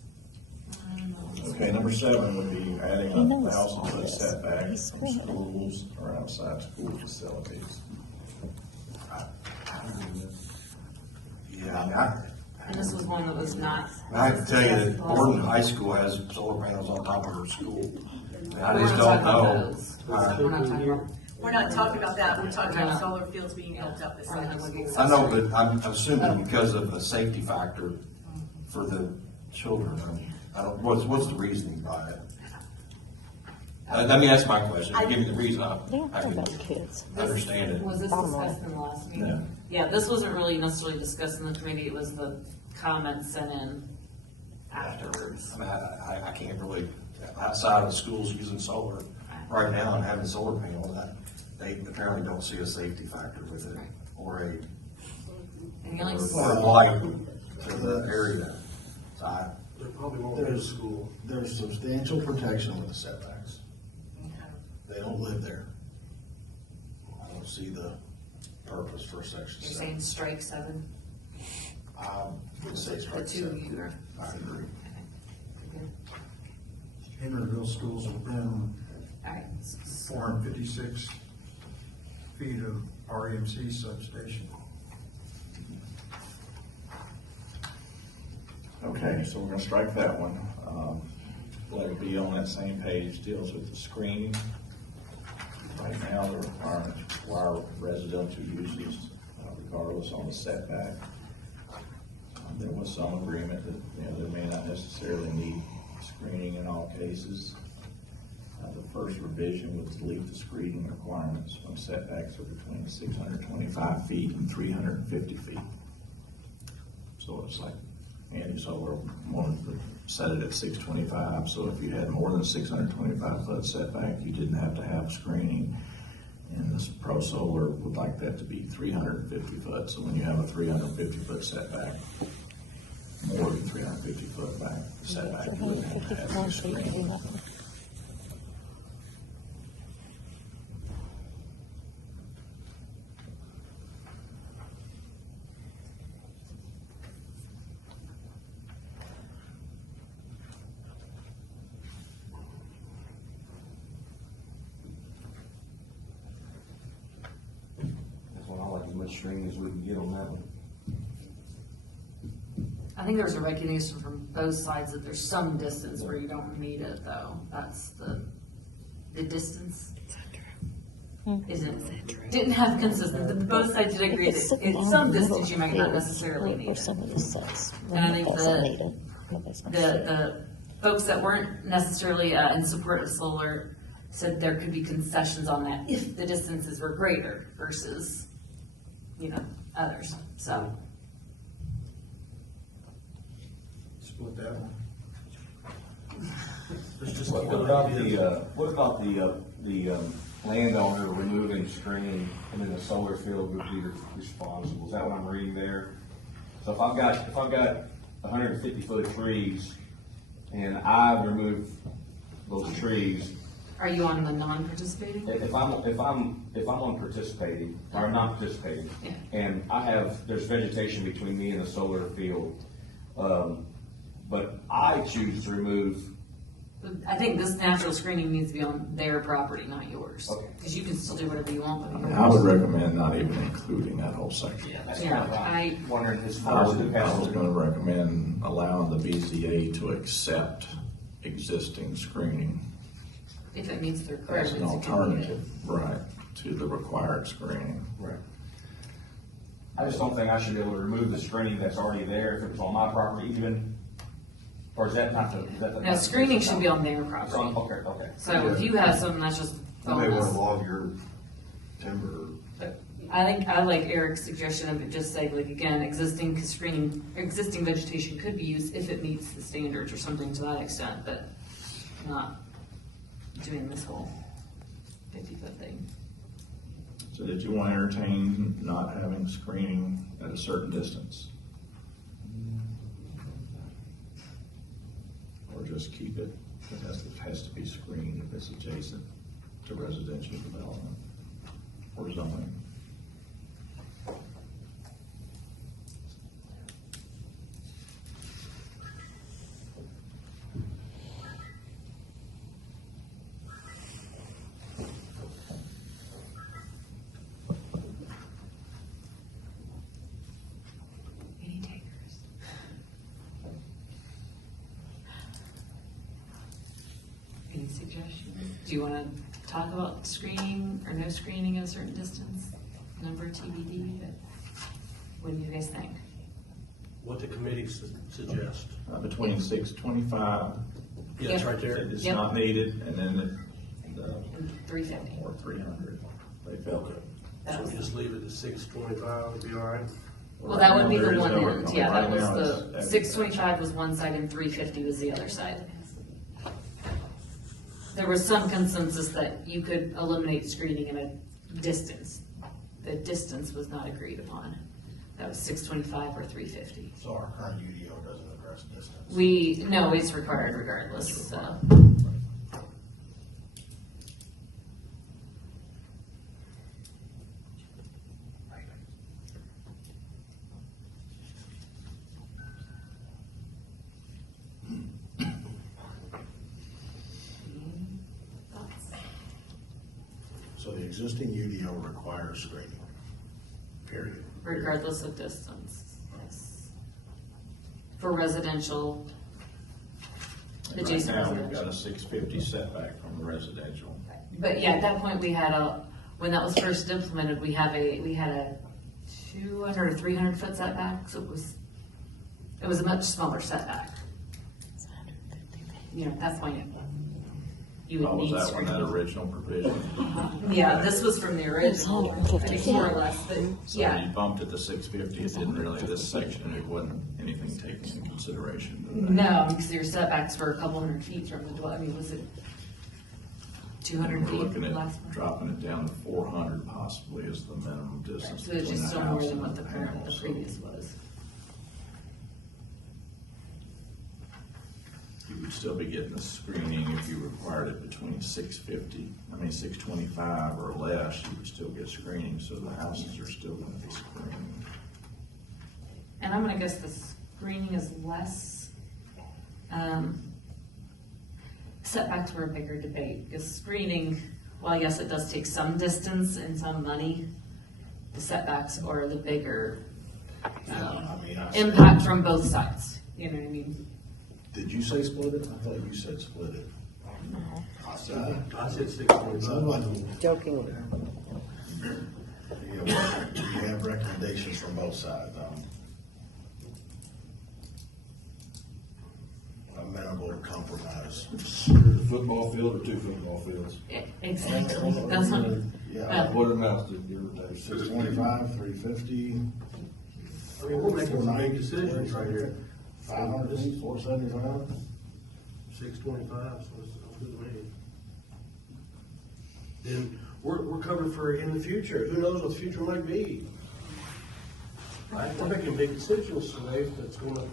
Okay, number 7 would be adding 1,000-foot setback from schools or outside school facilities. Yeah, I mean, And this was one that was not. I have to tell you that Borden High School has solar panels on top of their school. And I We're just not don't talking about know. those. We're not talking about. We're not talking about that, we're talking about solar fields being built up We're not beside looking schools. at- I know, but I'm assuming because of the safety factor for the children. I don't, what's the reasoning by it? I mean, that's my question. Give me the reason. I can kids. understand it. Was this discussed in the last meeting? No. Yeah, this wasn't really necessarily discussed in the committee, it was the comments sent in afterwards. I mean, I can't really, outside of schools using solar, right now and having solar panels, they apparently don't see a safety factor with it or a, And the only or a blight to the area. So There probably won't be a school. There's substantial protection with the setbacks. They don't live there. I don't see the purpose for section You're 7. saying strike 7? I would say The strike two 7. are. I agree. Henryville schools within Alright. 456 feet of REMC substation. Okay, so we're gonna strike that one. Let it be on that same page, deals with the screening. Right now, the requirements require residential uses regardless on the setback. There was some agreement that, they may not necessarily need screening in all cases. The first revision would delete the screening requirements when setbacks are between 625 feet and 350 feet. So it's like Andy Solar wanted to set it at 625, so if you had more than 625 foot setback, you didn't have to have screening. And this Pro Solar would like that to be 350 foot, so when you have a 350 foot setback, more than 350 foot back setback, you wouldn't have to have any screening. That's why I like as much string as we can get on that one. I think there's a recognition from both sides that there's some distance where you don't need it though. That's the distance didn't have consistent, both sides did agree that in some distance you might not necessarily need it. And I think the folks that weren't necessarily in support of solar said there could be concessions on that if the distances were greater versus, others, so. Split that one. What about the landowner removing screening and then the solar field would be responsible? Is that what I'm reading there? So if I've got 150 foot trees and I remove those trees. Are you on the non-participating? If I'm on participating, or I'm not participating, Yeah. and there's vegetation between me and the solar field, but I choose to remove. I think this natural screening needs to be on their property, not yours. Okay. Because you can still do whatever you want with yours. I would recommend not even including that whole section. That's Yeah, kind of I- wondering as I far as was gonna recommend allowing the BZA to accept existing screening If it meets the as requirements. an it can be alternative, right, to the required screening. Right. I just don't think I should be able to remove the screening that's already there if it was on my property even, or is that not the? No, screening should be on their It's property. on, okay. So if you have something that's just you may want bonus. to log your timber. I think I like Eric's suggestion of it just saying, like, again, existing screening, existing vegetation could be used if it meets the standards or something to that extent, but not doing this whole 50-foot thing. So did you want to entertain not having screening at a certain distance? Or just keep it, it has to be screened if it's adjacent to residential development or zoning? Any takers? Any suggestions? Do you want to talk about screening or no screening at a certain distance? Number TBD, but what do you guys think? What the committee suggest. Between 625, Yeah, it's right there. it's Yep. not needed, and then And 350. or 300, they felt it. So we just leave it at 625, it'd be all right? Well, that would be There the is one no- end, yeah, that right was now the, 625 was one side and 350 was the other side. there was some consensus that you could eliminate screening in a distance. The distance was not agreed upon. That was 625 or 350. So our current UDO doesn't address distance. No, it's required regardless, so. So the existing UDO requires screening, period. Regardless of distance, yes. For residential, Right adjacent now, we've residential. got a 650 setback from the residential. But yeah, at that point, we had when that was first implemented, we had a 200 or 300 foot setback, so it was a much smaller setback. You know, at that point, you would Oh, was need that one, that screening. original provision? Yeah, this was from the original, I think more or less, but So yeah. you bumped it to 650, it didn't really, this section, it wasn't anything taken into consideration. No, because your setbacks were a couple hundred feet from the dwelling, I mean, was it 200 We're feet looking at last one? dropping it down to 400 possibly as the minimum distance So it's between just the still more house than and what the the panels. previous was. You would still be getting the screening if you required it between 625 or less, you would still get screening, so the houses are still gonna be screened. And I'm gonna guess the screening is less, setbacks were a bigger debate, because screening, while yes, it does take some distance and some money, the setbacks are the bigger, impact from both sides, you know what I mean? Did you say split it? I thought you said split it. I said 625. Jokingly. You have recommendations from both sides. I'm amenable to compromise. The football field or 2 football fields? Exactly, that's what, Yeah, What amounts to give or take? 625, 350, I mean, we're making some big decisions right here. 500 feet, 475. 625, so it's good to me. Then we're covered for in the future. Who knows what the future might be? Right? We're making big decisions today that's gonna,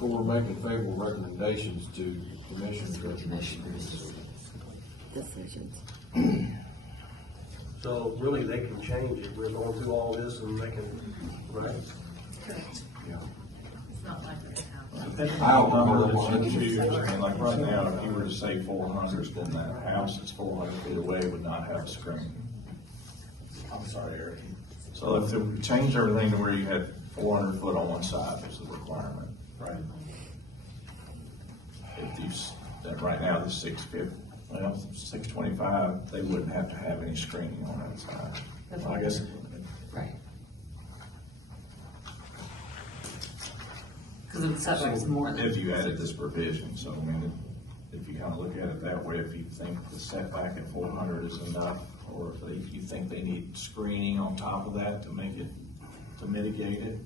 But we're making favorable recommendations to commissioners. Decisions. so really they can change it. We're going through all this and they can, right? correct. Yeah. It's not like that. Depending on the number that you choose, I mean, like right now, if you were to say 400, then that house that's 400 feet away would not have a screen. I'm sorry, Eric. So if it changed everything to where you had 400 foot on one side was the requirement. Right. If these, then right now, the 650, well, 625, they wouldn't have to have any screening on that side. Well, I guess, Right. Because the setback's more than. if you added this provision, so I mean, if you kind of look at it that way, if you think the setback at 400 is enough, or if you think they need screening on top of that to make it, to mitigate it.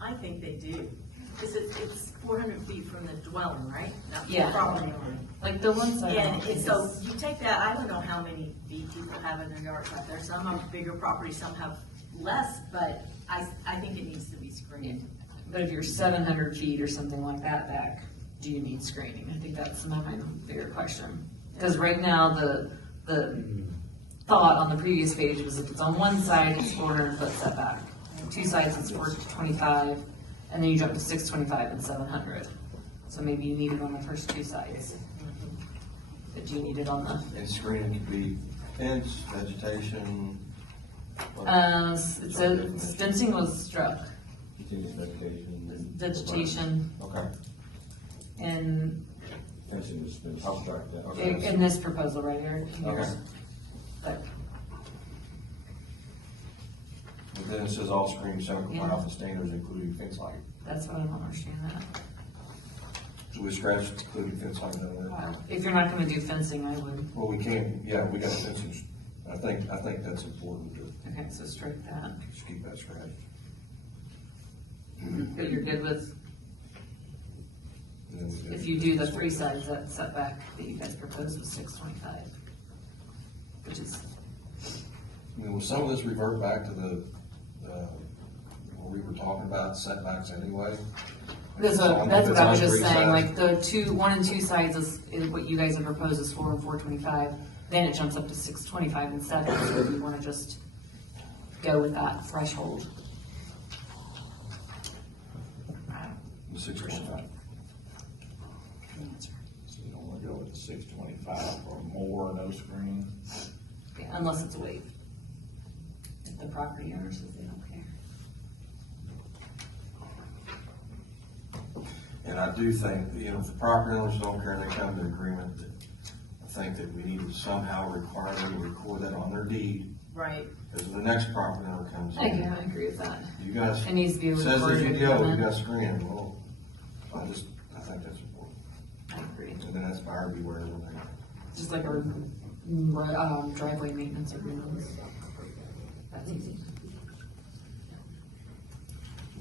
I think they do, because it's 400 feet from the dwelling, right? Not from the Yeah. property line. Like the one side. And so you take that, I don't know how many feet people have in their yards out there. Some have bigger property, some have less, but I think it needs to be screened. But if you're 700 feet or something like that back, do you need screening? I think that's my bigger question. Because right now, the thought on the previous page was if it's on one side, it's 400 foot setback. 2 sides, it's 425, and then you jump to 625 and 700. So maybe you need it on the first 2 sides. But do you need it on the? And screening could be fence, vegetation. It says fencing was struck, Continuous vegetation. vegetation, Okay. and Fencing has been, I'll strike that. Okay. in this proposal right here. Okay. But But then it says all screens shall comply with the standards including fence height. that's what I don't understand that. So we scratched including fence height out of there. If you're not gonna do fencing, I would, Well, we can't, yeah, we got fencing. I think that's important to okay, so strike that. just keep that scratched. But you're good with, And then we if you do the 3 sides, that setback that you guys proposed was 625, which is, I mean, will some of this revert back to the, what we were talking about, setbacks anyway? that's what I was On just 3 saying, sides? like the 1 and 2 sides is what you guys have proposed is 4 and 425, then it jumps up to 625 instead, so if you wanna just go with that threshold. 625. So you don't wanna go with the 625 or more, no screen? Yeah, unless it's waived. If the property owner says they don't care. And I do think, you know, if the property owners don't care and they come to an agreement, that I think that we need to somehow require them to record that on their deed. Right. Because when the next property owner comes in. I agree with that. You guys. It needs to be a Says recorded that you go, you agreement. got screened, well, I think that's important. I agree. And then that's buyer beware when they. Just like our driveway maintenance agreements. That's easy.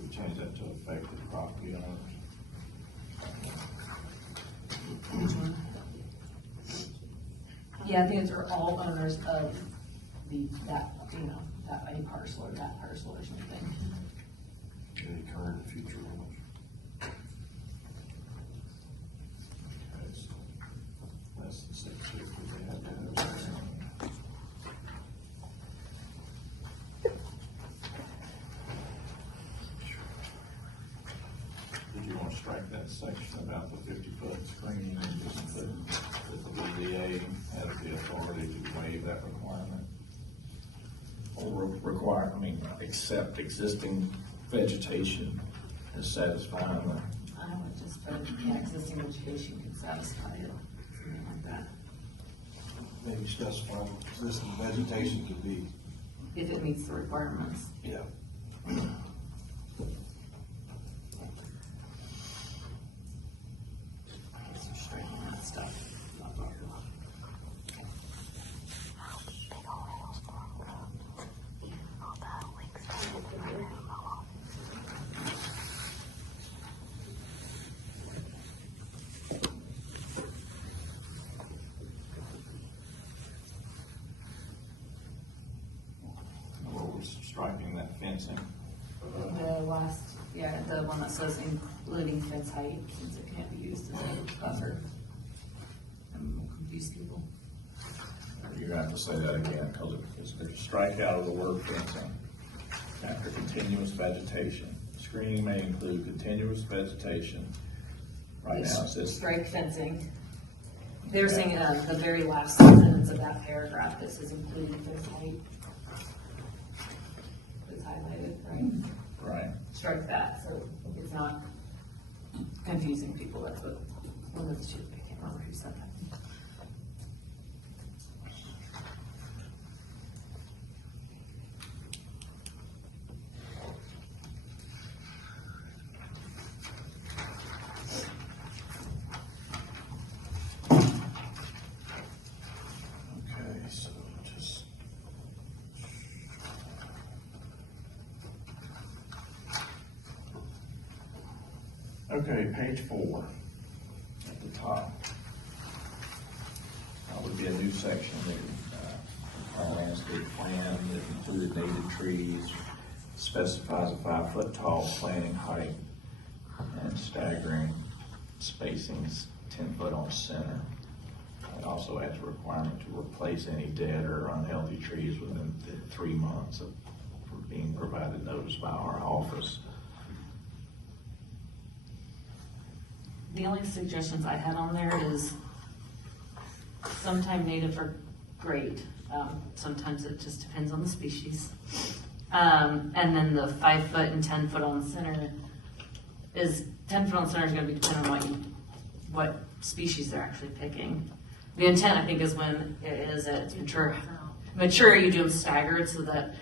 We change that to affected property owners. Yeah, I think it's for all owners of that a parcel or that parcel or something. Any current and future owners. Okay, so less than 650, they have to have screen. Did you want to strike that section about the 50-foot screen and just put that the BZA has the authority to waive that requirement? Or require, accept existing vegetation as satisfying the. I would just put, existing vegetation can satisfy it, something like that. Maybe specify existing vegetation could be. If it meets the requirements. Yeah. So striking that stuff. Or was striking that fencing? The last, the one that says including fence height, since it can't be used as a buffer. I'm confused people. You're gonna have to say that again, because it's a strike out of the word fencing. After continuous vegetation. Screening may include continuous vegetation. Right now it says. Strike fencing. They're saying, the very last sentence of that paragraph, this is including fence height. It's highlighted, right? Right. Strike that, so it's not confusing people, that's what, one of the two, I can't remember who said that. Okay, so just. Okay, page 4, at the top. That would be a new section, our landscape plan that included native trees, specifies a 5-foot tall planting height and staggering spacings, 10 foot on center. It also adds a requirement to replace any dead or unhealthy trees within 3 months of being provided notice by our office. The only suggestions I had on there is sometimes native are great. Sometimes it just depends on the species. And then the 5 foot and 10 foot on center is 10 foot on center is going to be dependent on what species they're actually picking. The intent, I think, is when it is at mature, you do them staggered so that,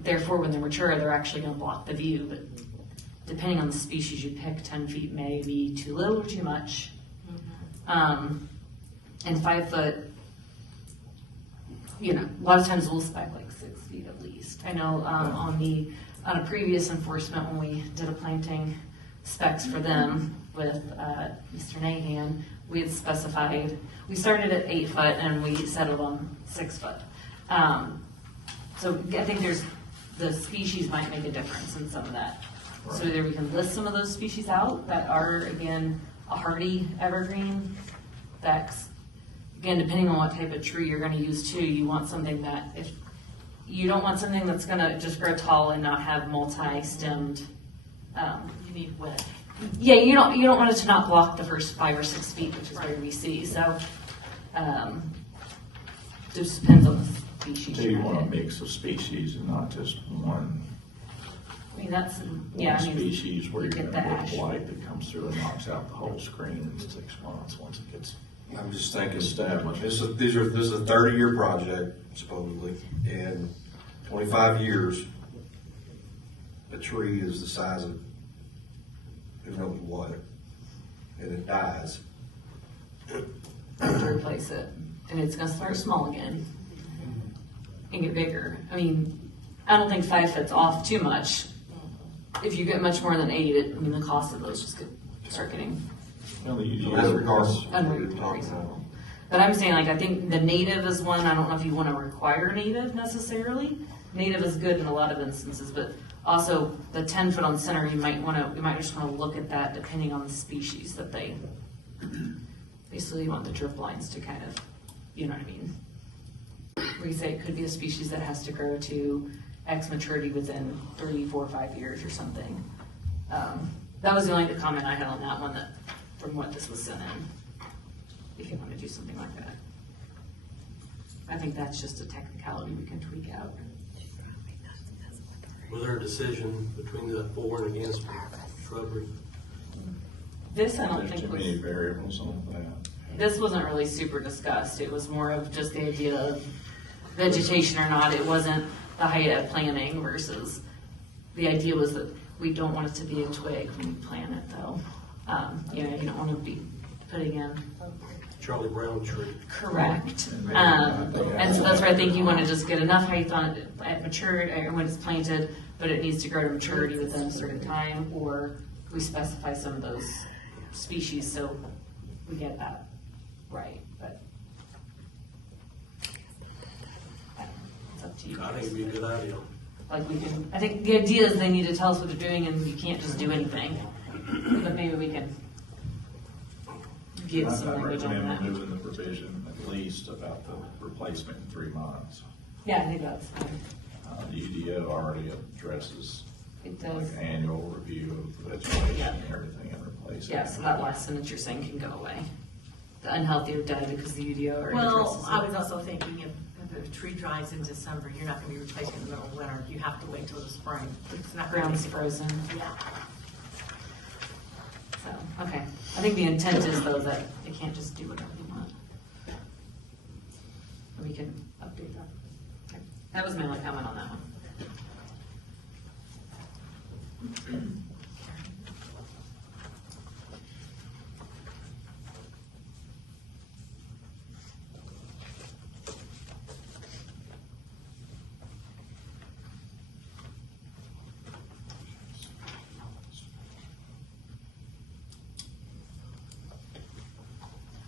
therefore, when they're mature, they're actually going to block the view. But depending on the species you pick, 10 feet may be too little or too much. And 5 foot, a lot of times we'll spec like 6 feet at least. I know on the on a previous enforcement, when we did a planting specs for them with, Mr. Nahan, we had specified, we started at 8 foot and we settled on 6 foot. So I think the species might make a difference in some of that. So either we can list some of those species out that are, again, a hardy evergreen, that's, again, depending on what type of tree you're gonna use too, you want something that, if, you don't want something that's gonna just grow tall and not have multi-stemmed, You need width. yeah, you don't want it to not block the first 5 or 6 feet, which is where we see, so, just depends on the species. Do you want a mix of species and not just one? I mean, that's, yeah, I One mean. species where you you're get gonna the get ash. blight that comes through and knocks out the whole screen in 6 months once it gets I'm just thinking, established. this is a 30-year project supposedly, and 25 years, a tree is the size of who knows what, and it dies. To replace it, and it's gonna start small again and get bigger. I mean, I don't think 5 foot's off too much. If you get much more than 8, I mean, the cost of those just start getting Well, the UDO That's regardless. unreasonable. But I'm saying, like, I think the native is one, I don't know if you wanna require native necessarily. Native is good in a lot of instances, but also the 10 foot on center, you might just wanna look at that depending on the species that they, basically you want the drip lines to kind of, you know what I mean? We say it could be a species that has to grow to X maturity within 3, 4, 5 years or something. That was the only comment I had on that one, that, from what this was sent in, if you want to do something like that. I think that's just a technicality we can tweak out. Was there a decision between the for and against shrubbery? This I don't There's think too was, many variables on that. this wasn't really super discussed. It was more of just the idea of vegetation or not. It wasn't the height of planting versus, the idea was that we don't want it to be a twig when we plant it though. You know, you don't want to be putting in. Charlie Brown tree. Correct. And so that's where I think you want to just get enough height on it at maturity, or when it's planted, but it needs to grow to maturity within a certain time, or we specify some of those species so we get that right, but it's up to you. I think it'd be a good idea. Like we can, I think the idea is they need to tell us what they're doing and you can't just do anything, but maybe we can get some I language on recommend that. removing the provision at least about the replacement in 3 months. Yeah, I think that's fine. The UDO already addresses It like does. annual review of vegetation Yeah. and everything and replace it. Yeah, so that last sentence you're saying can go away. The unhealthy or dead because the UDO already Well, addresses I it. was also thinking if a tree dries in December, you're not gonna be replacing in the middle of winter. You have to wait till the spring. It's not gonna Ground's be. frozen. Yeah. So, okay. I think the intent is though that they can't just do whatever they want. We can update that. Okay. That was my only comment on that one.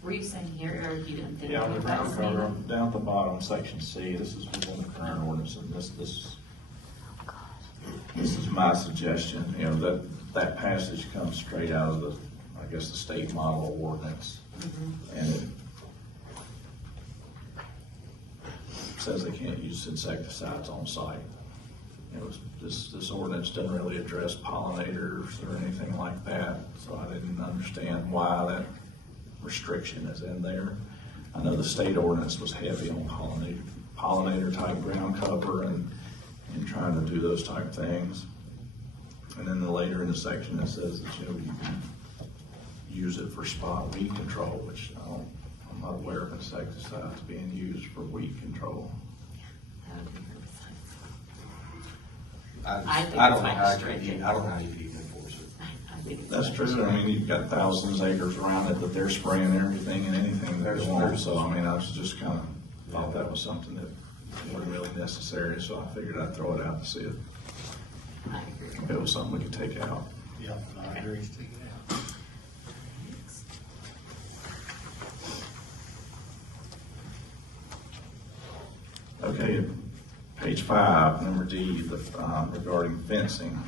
Were you saying here, Eric, you didn't think? Yeah, on the that was ground cover, needed? down at the bottom, section C, this is within the current ordinance, and this is my suggestion, you know, that passage comes straight out of the, I guess, the state model ordinance. And it says they can't use insecticides on site. It was, this ordinance doesn't really address pollinators or anything like that, so I didn't understand why that restriction is in there. I know the state ordinance was heavy on pollinator type ground cover and trying to do those type things. And then later in the section it says that, you know, you can use it for spot weed control, which I'm not aware of insecticides being used for weed control. I think I it's don't know like how strict. you can enforce it. I think it's That's like true. strict. I mean, you've got thousands of acres around it that they're spraying everything and anything that they want. So, I mean, I was just kind of thought that was something that wasn't really necessary, so I figured I'd throw it out to see if I agree. It was something we could take out. Yeah, I agree. Okay, page 5, number D, regarding fencing.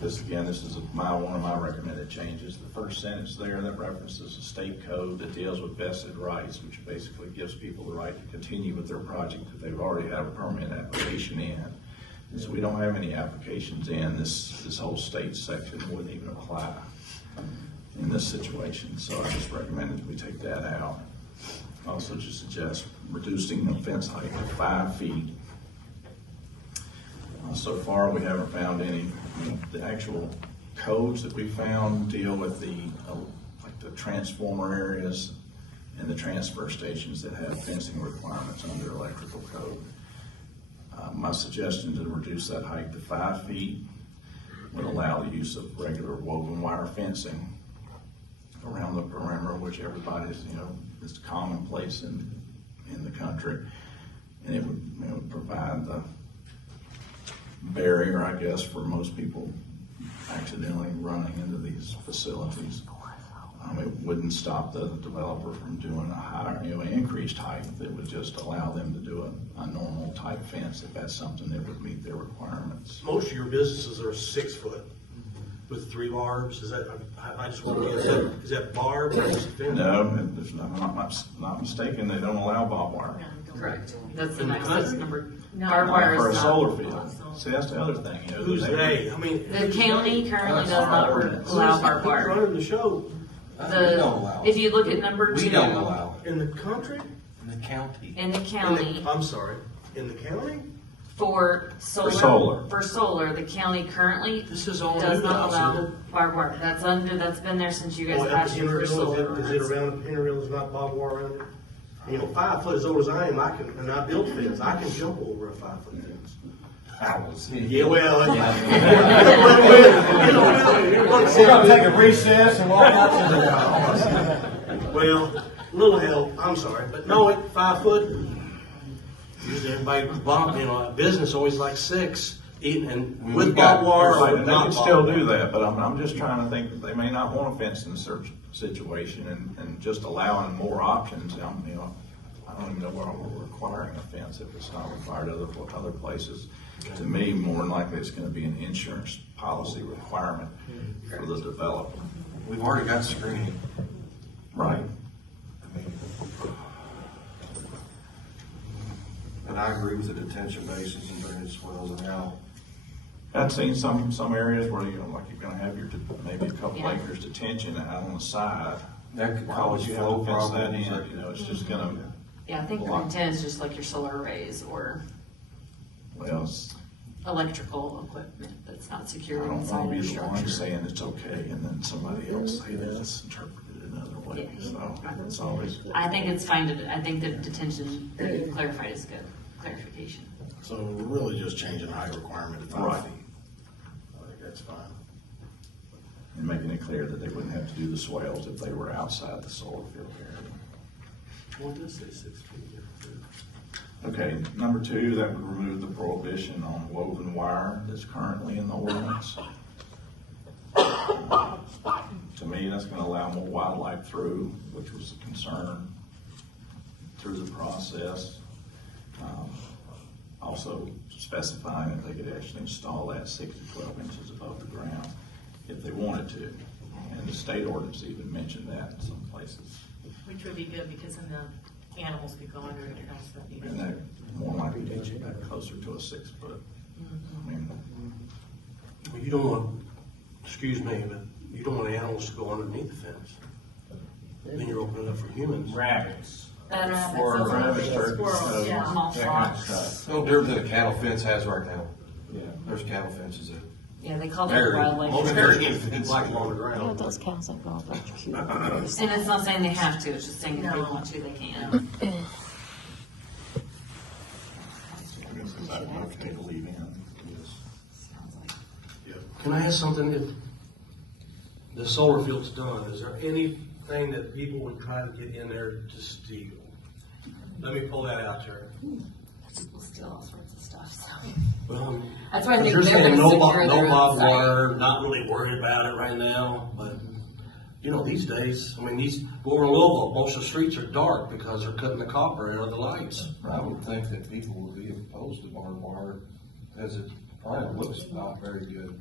This again, this is one of my recommended changes. The first sentence there that references a state code that deals with vested rights, which basically gives people the right to continue with their project if they've already had a permit application in. And so we don't have any applications in, this whole state section wouldn't even apply in this situation. So I just recommended we take that out. Also just suggest reducing the fence height to 5 feet. So far, we haven't found any, the actual codes that we found deal with like the transformer areas and the transfer stations that have fencing requirements under electrical code. My suggestion to reduce that height to 5 feet would allow the use of regular woven wire fencing around the perimeter, which everybody's, is commonplace in the country. And it would provide the barrier, I guess, for most people accidentally running into these facilities. It wouldn't stop the developer from doing a higher, increased height. It would just allow them to do a normal type fence if that's something that would meet their requirements. Most of your businesses are 6 foot with 3 barbs. Is that, I just want to know, is that barbed or is it fence? No, if I'm not mistaken, they don't allow barbed wire. Correct. That's the In the next, country? that's number, No. barbed wire For a is solar not. field. See, that's the other thing. Who's they? I mean. The county currently does not allow barbed Who's wire. running the show? We don't allow it. If you look at number 2. We don't allow In the country? it. In the county. In the county, I'm sorry, in the county? for solar. solar. For solar, the county currently This is all does new to not us, allow isn't it? barbed wire. That's been there since you guys Oh, at passed the your first Pinnerville, solar. is it around the Pinnerville, there's not barbed wire around it? 5 foot as old as I am, and I built fence, I can jump over a 5 foot fence. Yeah, well. We're gonna take a recess and walk out to the. Well, little help, I'm sorry, but no, 5 foot. Usually everybody, business always like 6, and with barbed wire or They not can still barbed do wire. that, but I'm just trying to think that they may not want a fence in a certain situation and just allowing more options. I don't even know where we're requiring a fence if it's not required other places. To me, more than likely, it's gonna be an insurance policy requirement for the developer. We've already got screening. Right. And I agree with the detention basins and drainage swells and how. I've seen some areas where, like you're gonna have maybe a couple Yeah. acres detention out on the side. That could Why would cause you have flow to fence that problems. in? It's just gonna, Yeah, I think the intent is just like your solar arrays or well, it's, electrical equipment that's not I secure don't inside want to your be the one structure. saying it's okay, and then somebody else say that it's interpreted another way, Yeah. so it's always. I think it's fine I think the detention that you clarified is good clarification. So we're really just changing the height requirement to 5 Right. feet. I think that's fine. And making it clear that they wouldn't have to do the swales if they were outside the solar field area. What does say 6 feet? Okay, number 2, that would remove the prohibition on woven wire that's currently in the ordinance. To me, that's gonna allow more wildlife through, which was a concern through the process. Also specifying that they could actually install that 6 to 12 inches above the ground if they wanted to. And the state ordinance even mentioned that in some places. Which would be good because then the animals could go under it and also need And that more likely gets you back closer to a 6 foot. I mean, Well, you don't want, excuse me, but you don't want animals to go underneath the fence. Then you're opening up for humans. Rabbits. That's Squirrels. rabbits, turkeys, Squirrels, yeah. small That kind of flocks. stuff. No different than a cattle fence has right now. yeah. There's cattle fences that. Yeah, they call that Very- wildlife. most reserve. very fence. Like on the You know, ground. those cows that go off are cute. And it's not saying they have to, it's just saying if they No. want to, they can. I guess it's not enough to take a leave in. Sounds like. Can I ask something? If the solar field's done, is there anything that people would try to get in there to steal? Let me pull that out there. steal all sorts of stuff, so. Well, That's why I think you're they're saying gonna no secure their own barbed site. wire, not really worried about it right now, but, you know, these days, I mean, over in Louisville, most of the streets are dark because they're cutting the copper out of the lights. I would think that people would be opposed to barbed wire, as it probably looks not very good.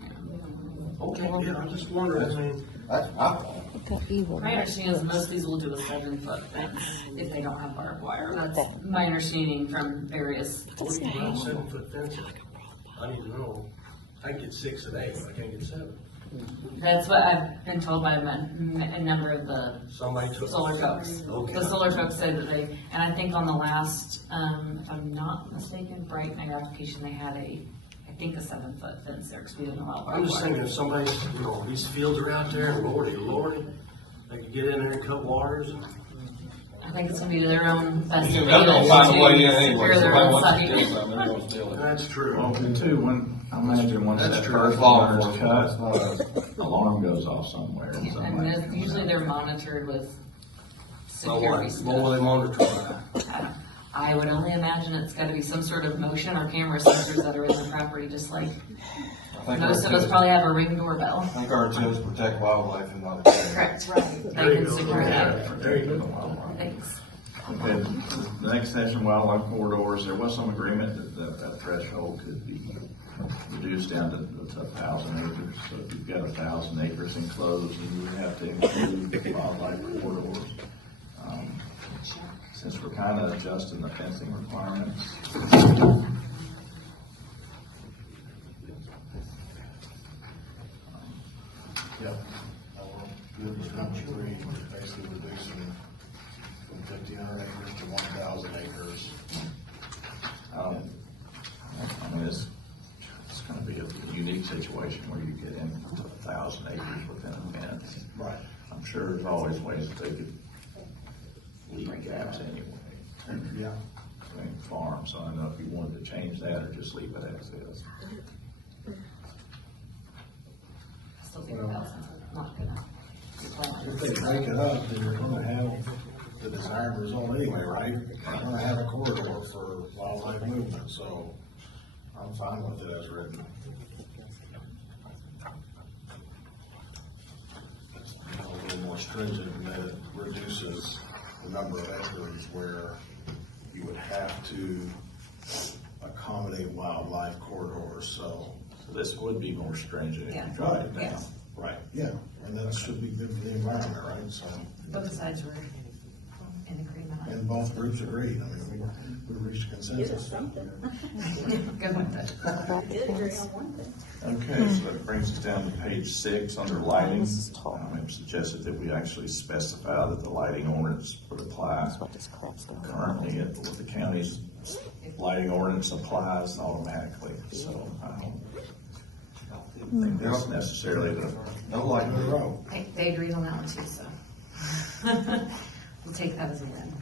Okay, yeah, I'm just wondering, I mean, That's my thought. My understanding is most of these will do a 7-foot fence if they don't have barbed wire. That's my understanding from various. what do you run 7-foot fences? I need to know. I can get 6 at 8, but I can't get 7. That's what I've been told by a number of the Somebody took. solar folks. Okay. The solar folks said that they, and I think on the last, if I'm not mistaken, Bright Night application, they had I think a 7-foot fence there because we didn't allow I'm barbed just wire. thinking if somebody's, you know, these fields are out there, and lordy, they could get in there and cut waters. I think it's gonna be to their own best They're advantage gonna find a way in to anyway, secure their somebody own wants to site. steal something, they're gonna steal it. That's true. Well, and two, I imagine once That's that true. first Law wire's enforcement. cut, alarm goes off somewhere. and And somebody- usually they're monitored with Well, security what will they stuff. monitor that? I would only imagine it's gotta be some sort of motion or camera sensors that are in the property, just like I think most our of us intent- probably have a Ring doorbell. I think our intent is to protect wildlife and not. Correct. Right. They There you can go. secure that. There you go. Thanks. Okay, the next section, wildlife corridors, there was some agreement that threshold could be reduced down to 1,000 acres. So if you've got 1,000 acres enclosed, then you would have to include wildlife corridors. Since we're kind of adjusting the fencing requirements. Yep. Good with number 3, basically reducing from 1,500 acres to 1,000 acres. I mean, it's gonna be a unique situation where you get into 1,000 acres within a fence. Right. I'm sure there's always ways that they could leave gaps anyway. Yeah. Between farms, so I don't know if you wanted to change that or just leave it as is. I still think 1,000's not gonna. If they break it up, then you're gonna have the desired result anyway, right? You're gonna have a corridor for wildlife movement, so I'm fine with it as written. A little more stringent in that it reduces the number of acres where you would have to accommodate wildlife corridors, so. So this would be more stringent if Yeah. you drive it down. Yes. Right, yeah, and that should be good for the environment, right? So, Both sides were in agreement on it. and both groups agreed, I mean, we reached consensus. Good with it. Okay, so that brings us down to page 6 under lighting. It suggested that we actually specify that the lighting ordinance would apply. Currently, with the county's lighting ordinance applies automatically, so I don't think that's necessarily No light. They agreed on that one too, so. We'll take that as a win.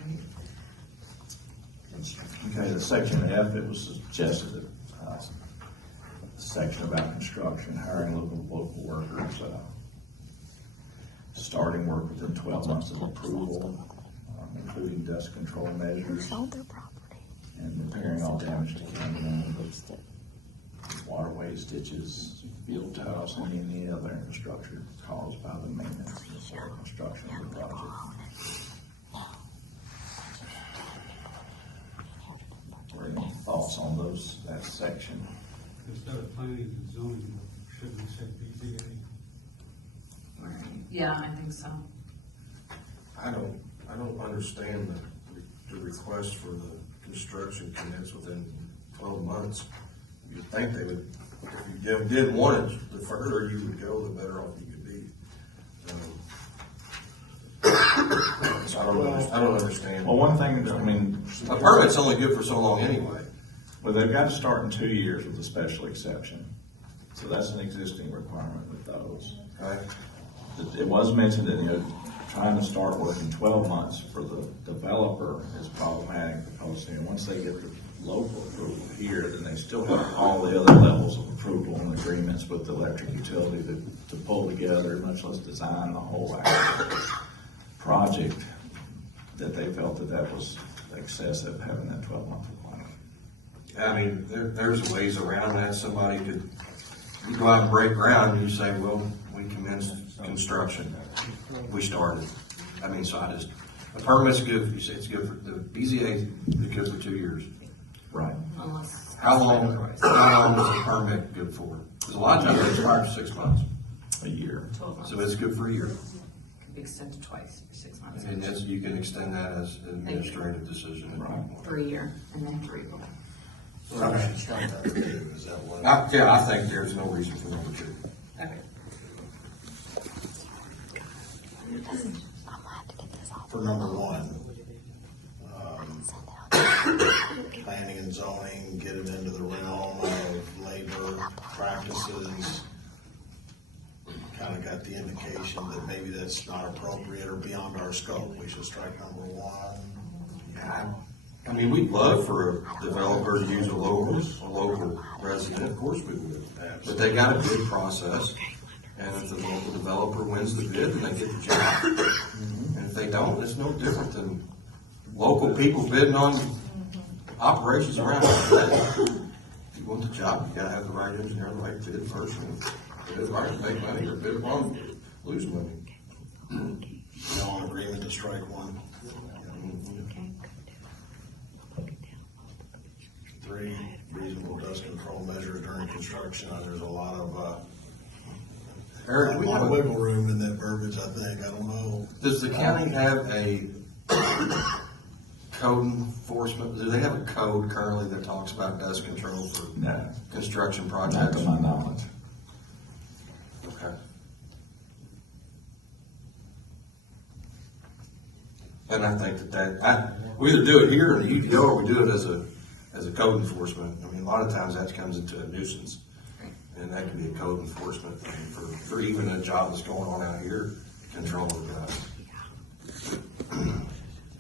Okay, the section F, it was suggested that, section about construction, hiring local workers, starting work within 12 months of approval, including dust control measures, and repairing all damage to county owned waterways, ditches, field tiles, and any other infrastructure caused by the maintenance or construction of the project. Or any thoughts on that section? Instead of planning and zoning, shouldn't we say BZA? Yeah, I think so. I don't understand the request for the construction commits within 12 months. You'd think they would, if you did want it, the further you would go, the better off you could be. So I don't understand. Well, one thing, I mean. A permit's only good for so long anyway. Well, they've got to start in 2 years with a special exception. So that's an existing requirement with those. Okay. It was mentioned that, trying to start work in 12 months for the developer is problematic because, once they get the local approval here, then they still have all the other levels of approval and agreements with the electric utility to pull together, much less design the whole actual project, that they felt that was excessive, having that 12-month requirement. I mean, there's ways around that. Somebody could, you go out and break ground and you say, well, we commenced construction. We started. I mean, so a permit's good, you say it's good for, the BZA is good for 2 years. Right. Unless. How long is a permit good for? Because a lot of times it expires for 6 months. A year. 12 months. So it's good for a year. Could be extended twice for 6 months. And that's, you can extend that as an administrative decision. If you want. For a year, and then 3. Okay. Is that what? Yeah, I think there's no reason for number 2. Okay. For number 1, planning and zoning, get it into the realm of labor practices. Kind of got the indication that maybe that's not appropriate or beyond our scope. We should strike number 1. Yeah, I mean, we'd love for a developer to use a local resident, of course we would. But they got a bid process, and if the local developer wins the bid, then they get the job. And if they don't, it's no different than local people bidding on operations around. If you want the job, you gotta have the right engineer, the right bid person. Bid it right, make money, or bid it wrong, lose money. No agreement to strike 1. 3, reasonable dust control measures during construction. There's a lot of, Eric, we have a wiggle room in that verbiage, I think. I don't know. Does the county have a code enforcement, do they have a code currently that talks about dust control for construction Not projects? to my knowledge. Okay. And I think we either do it here in the UDO or we do it as a code enforcement. I mean, a lot of times that comes into a nuisance. And that can be a code enforcement thing for even a job that's going on out here, control the dust.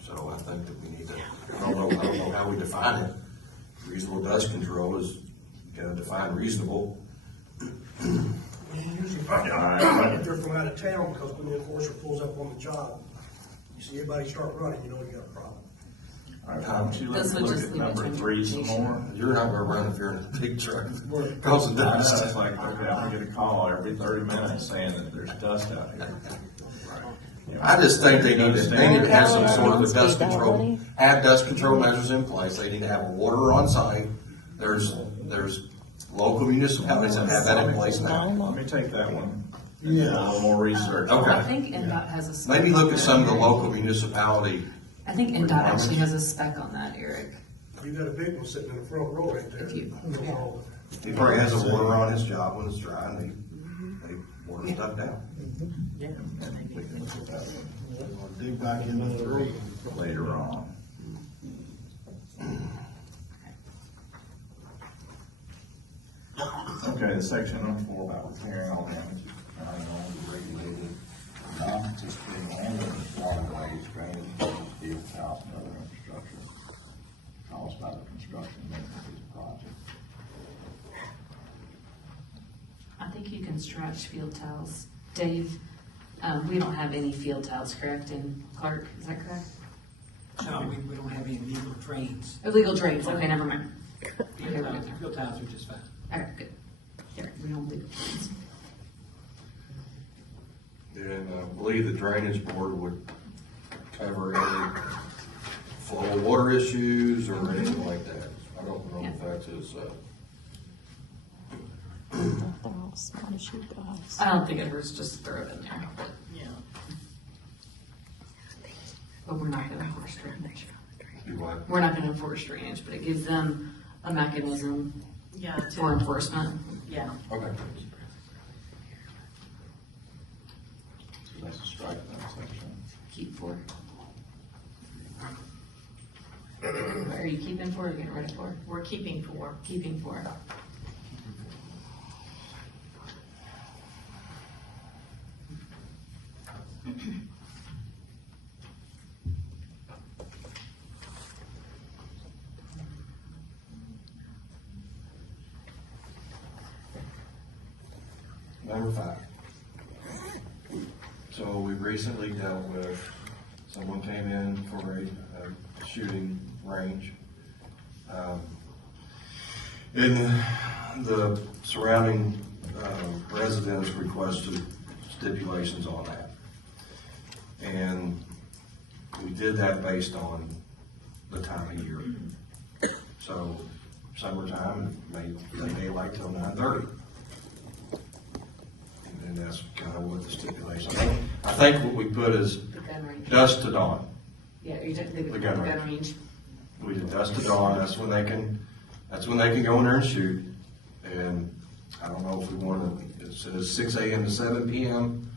So I think that we need to, I don't know how we define it. Reasonable dust control is, you gotta define reasonable. You usually find out if they're from out of town, because when the enforcer pulls up on the job, you see everybody start running, you know you got a problem. All right, why don't you This would look just at leave it number to 3 some more? You're not gonna run if you're in a big truck causing I know, dust. it's like, okay, I'm gonna get a call every 30 minutes saying that there's dust out here. You know, I just think they need to have some sort of a dust Speed control, already? have dust control measures in place. They need to have a water on site. There's local municipalities that have that in place now. Let me take that one. And do a little more research. Okay. I think NDOT has a spec. Maybe look at some of the local municipality. I think NDOT actually has a spec on that, Eric. You got a big one sitting in the front row right there. If you- He probably has a water on his job when it's dry and they water stuff down. We'll dig back into the room. Later on. Okay, the section number 4 about repairing all damages found on regulated, non-participating landowners, waterways, drainage, field, house, and other infrastructure caused by the construction and maintenance of the project. I think you can stretch field tiles. Dave, we don't have any field tiles, correct, in Clark, is that correct? No, we don't have any legal drains. Illegal drains, okay, never mind. Field tiles are just fine. Okay, good. Here, we don't legal drains. And I believe the drainage board would cover any flow of water issues or anything like that. I don't know if that's his, They're all smart as you guys. I don't think it hurts just to throw it in there, but. Yeah. But we're not gonna enforce drainage. do what? We're not gonna enforce drainage, but it gives them a mechanism Yeah. for enforcement. Yeah. Okay. So that's a strike in that section. Keep 4. Are you keeping 4 or getting rid of 4? We're keeping 4. Keeping 4. Number 5. So we recently dealt with, someone came in for a shooting range. And the surrounding residents requested stipulations on that. And we did that based on the time of year. So summertime, they daylight till 9:30. And that's kind of what the stipulation. I think what we put is The gun range. dusk to dawn. Yeah, you took the The gun gun range. We did dusk to dawn, that's when they can go in there and shoot. And I don't know if we want to, it says 6 a.m. to 7 p.m.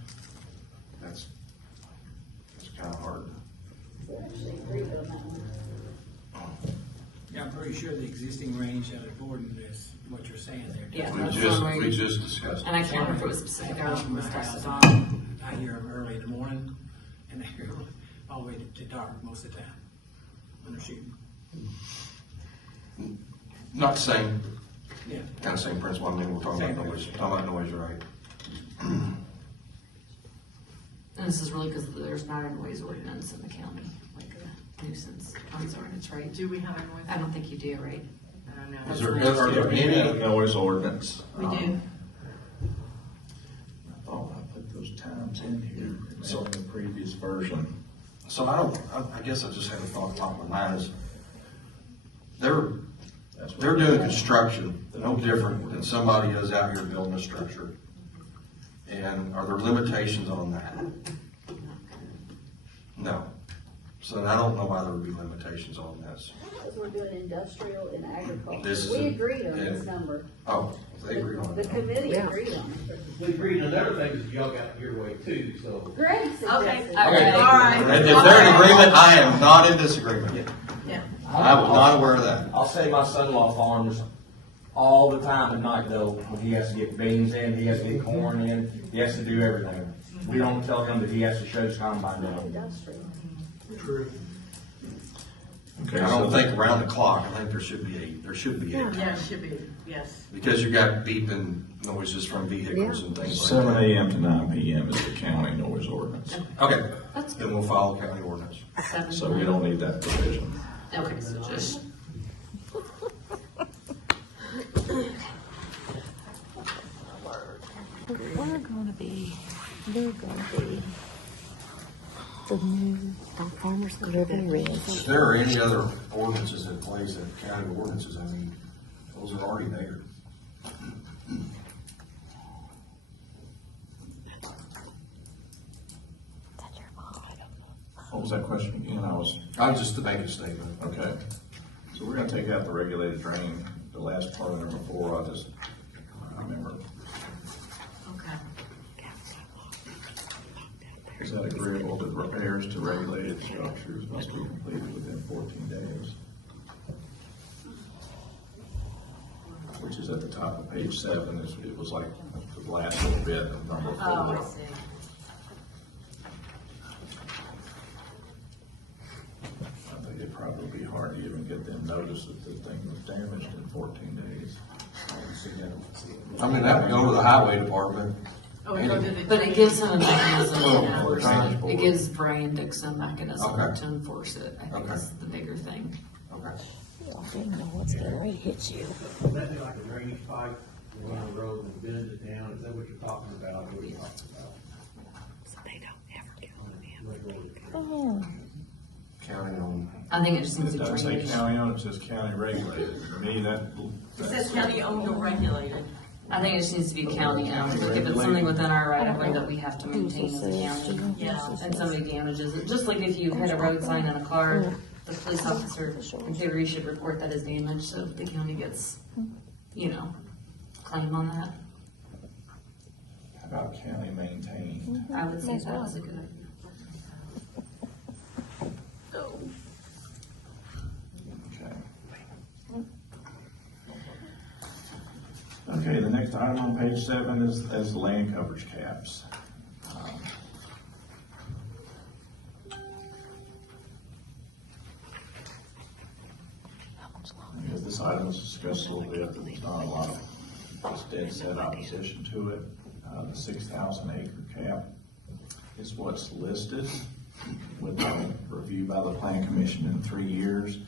That's kind of hard. Yeah, I'm pretty sure the existing range of the board is what you're saying there. Yeah, We that's just, one we range. just discussed And I it. can't remember if it was specific or From my was house, tested on. I hear them early in the morning, and I hear them all the way to dark most of the time when they're shooting. Not the same, Yeah. kind of same principle. I mean, we're talking about noise, right? And this is really because there's not a noise ordinance in the county, like a nuisance noise ordinance, right? Do we have a noise? I don't think you do, right? I don't know. Is there, are there any? Noise ordinance. We do. I thought I put those times in here, so in the previous version. So I guess I just had a thought top of my mind is, they're doing construction, no different than somebody is out here building a structure. And are there limitations on that? No. So I don't know why there would be limitations on this. Because we're doing industrial and agriculture. This is We a- agreed on this yeah. number. Oh, they agree on The it. committee agreed on it. We agreed on other things that y'all got your way too, so. Greg suggested. All Okay. right. And if they're in agreement, I am not in disagreement. Yeah. I was not aware of that. I'll say my son-in-law farms all the time at night though, when he has to get beans in, he has to get corn in, he has to do everything. We don't tell him that he has to show his combine down. Industrial. True. Okay, I don't so think around the clock, I think there should be eight. Yeah, it should be, yes. Because you got beeping noises from vehicles and things like 7 that. a.m. to 9 p.m. is the county noise ordinance. Okay, then we'll follow county ordinance. So we don't need that provision. Okay, so just. We're gonna be the new Farmers Living Ridge. If there are any other ordinances in place, that county ordinances, I mean, those are already there. What was that question again? I was just to make a statement. Okay. So we're gonna take out the regulated drain, the last part of number 4, I'll just remember. Okay. Is that agreeable that repairs to regulated structures must be completed within 14 days? Which is at the top of page 7, it was like the last little bit of number 4. Oh, I see. I think it'd probably be hard to even get them notice that the thing was damaged in 14 days. I mean, that would go to the highway department. Oh, we go to the. But it gives him a mechanism Oh, to enforce drainage it. board. It gives Brian Dixon a mechanism Okay. to enforce it. I think Okay. is the bigger thing. Okay. I didn't know what's getting ready to hit you. Would that be like a drainage pipe, go on the road and bend it down, is that what you're talking about? What are you talking about? So they don't ever get on Oh. County owned. I think it just needs It to doesn't say drainage. county owned, it says county regulated. To me, It says county owned or regulated. I think it just needs to be county owned. Like if it's something within our right of way that we have to maintain as a county. Yeah. And somebody damages it, just like if you hit a road sign in a car, the police officer, in theory, should report that as damage, so the county gets, claim on that. How about county maintained? I would say that was a good idea. Okay. Okay, the next item on page 7 is land coverage caps. Because this item was discussed a little bit, there's not a lot of just dead set opposition to it. The 6,000 acre cap is what's listed with a review by the Plan Commission in 3 years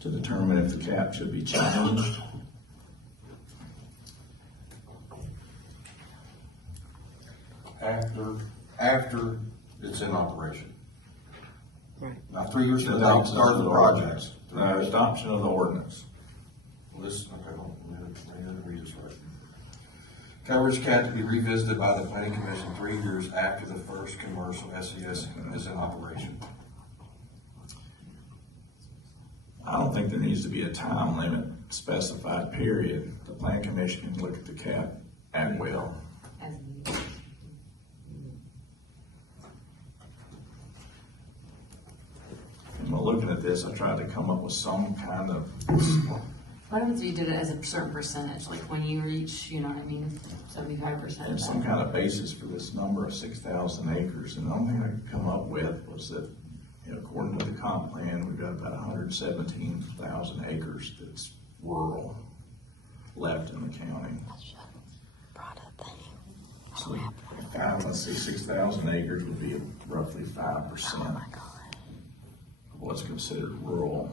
to determine if the cap should be changed. after it's in operation. Right. Not 3 years from the start of the project. Adoption of the ordinance. This, okay, hold on, let me read this right. Coverage cap to be revisited by the planning commission 3 years after the first commercial SES is in operation. I don't think there needs to be a time limit specified, period. The plan commission can look at the cap at will. And while looking at this, I tried to come up with some kind of, What happens if you did it as a certain percentage, like when you reach, you know what I mean, 75%? and some kind of basis for this number of 6,000 acres. And the only thing I could come up with was that, you know, according to the comp plan, we've got about 117,000 acres that's rural left in the county. So, let's see, 6,000 acres would be roughly 5% of what's considered rural.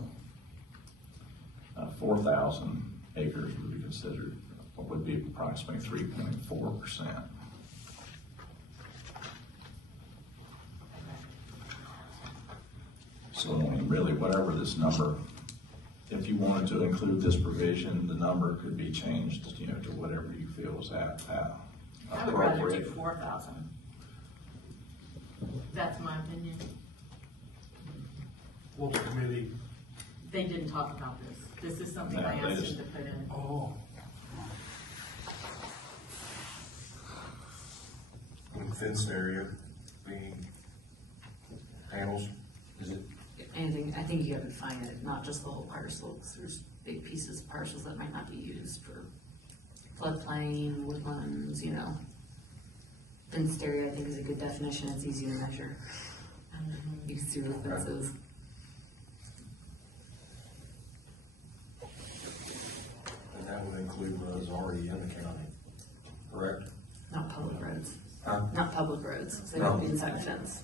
4,000 acres would be considered, would be approximately 3.4%. So, I mean, really, whatever this number, if you wanted to include this provision, the number could be changed, you know, to whatever you feel is I would rather do appropriate. 4,000. That's my opinion. Well, the committee. They didn't talk about this. This is something No, I they asked just- them to put in. Oh. Fenced area being panels. Is it? Anything, I think you have to define it, not just the whole parcel, 'cause there's big pieces, parcels that might not be used for floodplain, woodlands, you know. Fenced area, I think, is a good definition, it's easy to measure. You can see where the fence is. And that would include roads already in the county, correct? Not public roads. Huh? Not public roads, so they don't be inside a fence.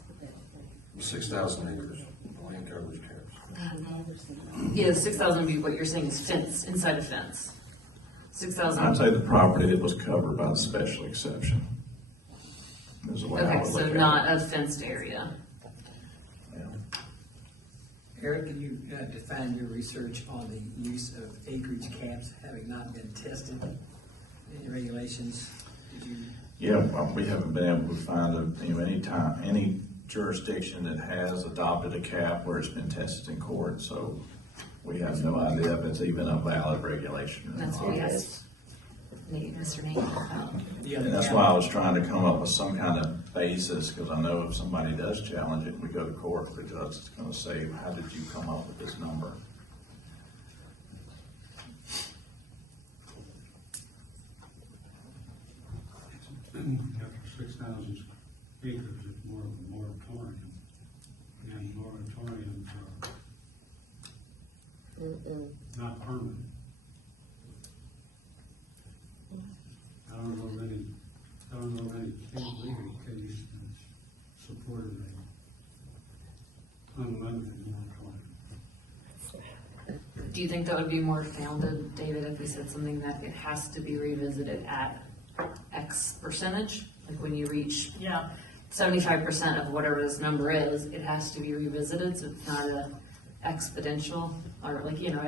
6,000 acres, land coverage caps. Yeah, 6,000 would be what you're saying is fence, inside a fence. 6,000. I'd say the property that was covered by the special exception. Is the way I Okay, would so look at it. not a fenced area. Eric, can you define your research on the use of acreage caps having not been tested? Any regulations? Did you? Yeah, well, we haven't been able to find any jurisdiction that has adopted a cap where it's been tested in court, so we have no idea if it's even a valid regulation or That's not. what we asked Mr. Nate about. And that's why I was trying to come up with some kind of basis, because I know if somebody does challenge it, we go to court, the judge is gonna say, how did you come up with this number? After 6,000 acres, it's more of a moratorium, and moratoriums are not permanent. I don't know of any legal case that's supported a unlimited moratorium. Do you think that would be more founded, David, if we said something that it has to be revisited at X percentage? Like when you reach Yeah. 75% of whatever this number is, it has to be revisited, so it's not a exponential, or like, you know,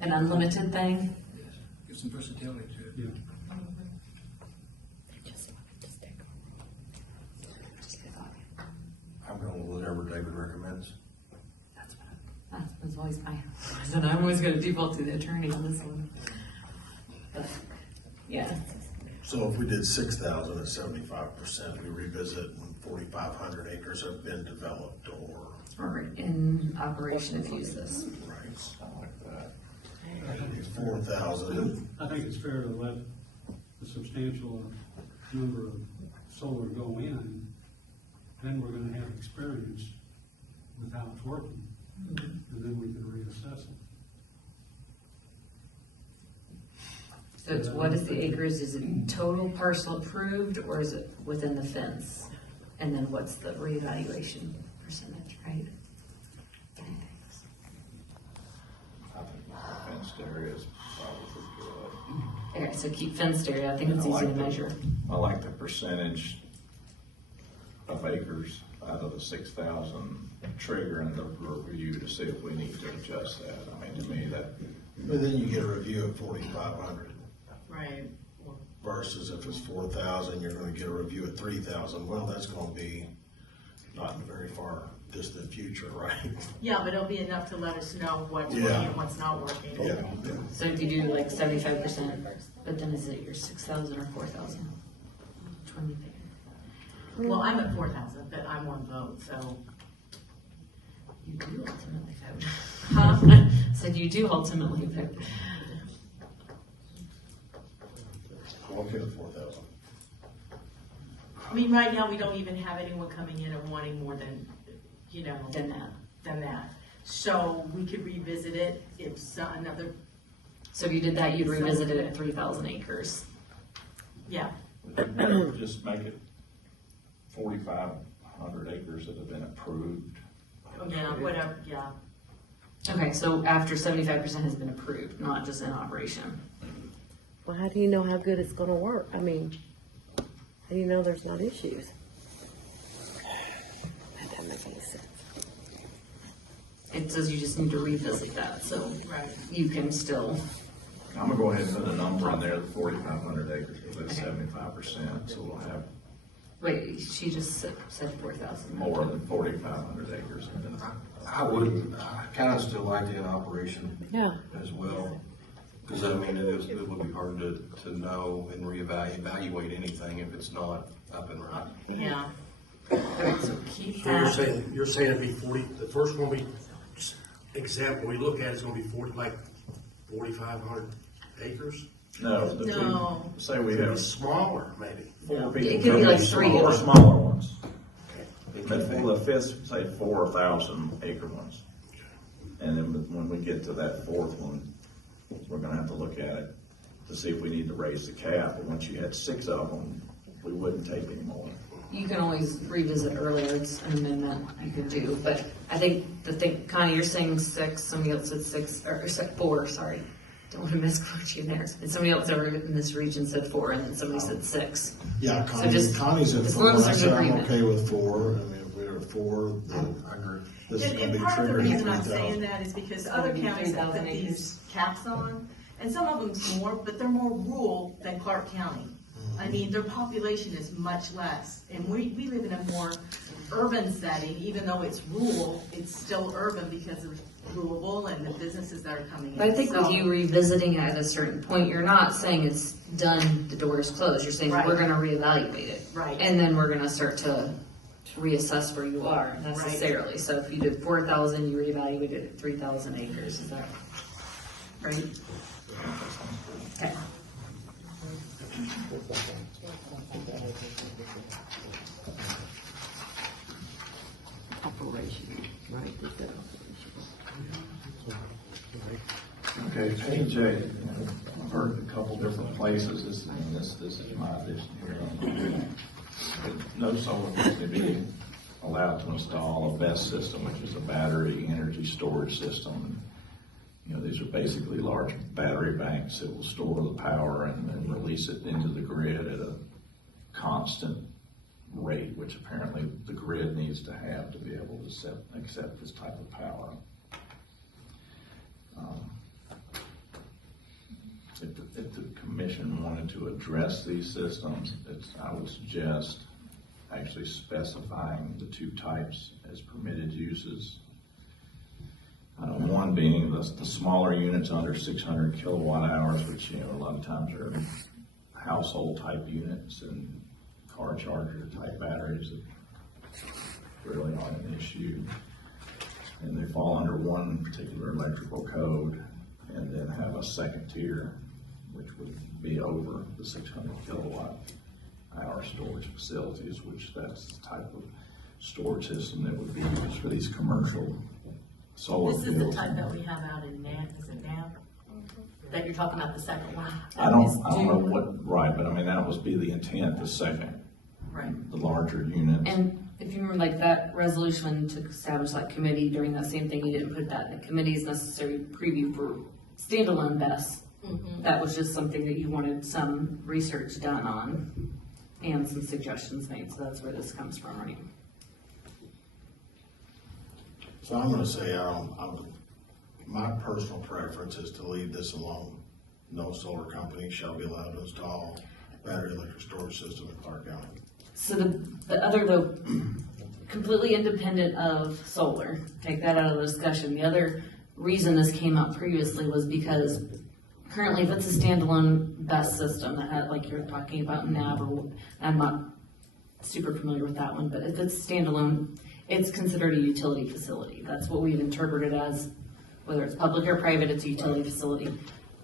an unlimited thing? Give some versatility to it. Yeah. I'm going with whatever David recommends. That's always my, and I'm always gonna default to the attorney on this one. But, yeah, So if we did 6,000 at 75%, we revisit when 4,500 acres have been developed or. or in operation if you use this. Right. Something like that. 4,000. I think it's fair to let a substantial number of solar go in, then we're gonna have experience with how it's working, and then we can reassess it. So it's, what is the acres, is it total parcel approved, or is it within the fence? And then what's the reevaluation percentage, right? I think the fenced area is probably good. Okay, so keep fenced area, I think it's easy to measure. I like the percentage of acres out of the 6,000 trigger and the review to see if we need to adjust that. I mean, to me, that. But then you get a review at 4,500 Right. versus if it's 4,000, you're gonna get a review at 3,000. Well, that's gonna be not in the very far distant future, right? Yeah, but it'll be enough to let us know what's working and what's not working. Yeah. So if you do like 75%, but then is it your 6,000 or 4,000? Which one you pick? Well, I'm at 4,000, but I'm one vote, so. You do ultimately vote. Huh? Said you do ultimately vote. I'm okay with 4,000. I mean, right now, we don't even have anyone coming in and wanting more than, you know. Than that. So we could revisit it if another, So if you did that, you'd revisit it at 3,000 acres. yeah. Just make it 4,500 acres that have been approved. Yeah, whatever, yeah. Okay, so after 75% has been approved, not just in operation. Well, how do you know how good it's gonna work? I mean, how do you know there's not issues? That doesn't make any sense. It says you just need to revisit that, so Right. you can still. I'm gonna go ahead and put a number in there, 4,500 acres, because that's 75%, so we'll have Wait, she just said 4,000. more than 4,500 acres. I would, I kind of still like the in operation Yeah. as well. Because I mean, it would be hard to know and evaluate anything if it's not up and running. Yeah. Okay, so keep So you're that. saying it'd be 40, the first one example we look at is gonna be 4,500 acres? No, if we, No. say we It'd be have smaller, maybe. 4 people. It could be like 3. Four smaller ones. But for the fifth, say 4,000 acre ones. And then when we get to that fourth one, we're gonna have to look at it to see if we need to raise the cap. But once you had 6 of them, we wouldn't take any more. You can always revisit earlier, it's an amendment you can do, but I think Connie, you're saying 6, somebody else said 6, or 4, sorry. Don't want to misquote you there. And somebody else over in this region said 4, and then somebody said 6. Yeah, So just- Connie's at as 4. long as I there's said I'm agreement. okay with 4. I mean, if we're at 4, then I agree. this is gonna And be part of the triggered at reason I'm 3,000. saying that is because gonna other be counties have 3,000 put these caps on, and some of them's more, but they're more rural than Clark County. I mean, their population is much less, and we live in a more urban setting, even though it's rural, it's still urban because of Louisville and the businesses that are coming in. But I think So- with you revisiting it at a certain point, you're not saying it's done, the door is closed. You're saying Right. we're gonna reevaluate it. Right. And then we're gonna start to reassess where you are necessarily. So if you did 4,000, you reevaluated it at 3,000 acres, is that right? Okay. Operation, right? Is that operation? Okay, page 8, I've heard a couple different places, this is my addition here. No solar company being allowed to install a BESS system, which is a battery energy storage system. You know, these are basically large battery banks that will store the power and release it into the grid at a constant rate, which apparently the grid needs to have to be able to accept this type of power. If the commission wanted to address these systems, I would suggest actually specifying the 2 types as permitted uses. One being the smaller units under 600 kilowatt hours, which, you know, a lot of times are household type units and car charger type batteries that really aren't an issue. And they fall under one particular electrical code, and then have a second tier, which would be over the 600 kilowatt hour storage facilities, which that's the type of storage system that would be used for these commercial solar This fields. is the type that we have out in NAP, is it NAP? That you're talking about, the second one? I don't know what, right, but I mean, that would be the intent, the second, Right. the larger units. And if you remember, like that resolution to establish that committee, during that same thing, you didn't put that in the committee's necessary preview for standalone BESS That was just something that you wanted some research done on and some suggestions made, so that's where this comes from, right? So I'm gonna say, my personal preference is to leave this alone. No solar company shall be allowed to install battery electric storage system in Clark County. So the other, though, completely independent of solar, take that out of the discussion. The other reason this came up previously was because currently if it's a standalone BESS system that had, like you're talking about NAV, or I'm not super familiar with that one, but if it's standalone, it's considered a utility facility. That's what we've interpreted as, whether it's public or private, it's a utility facility.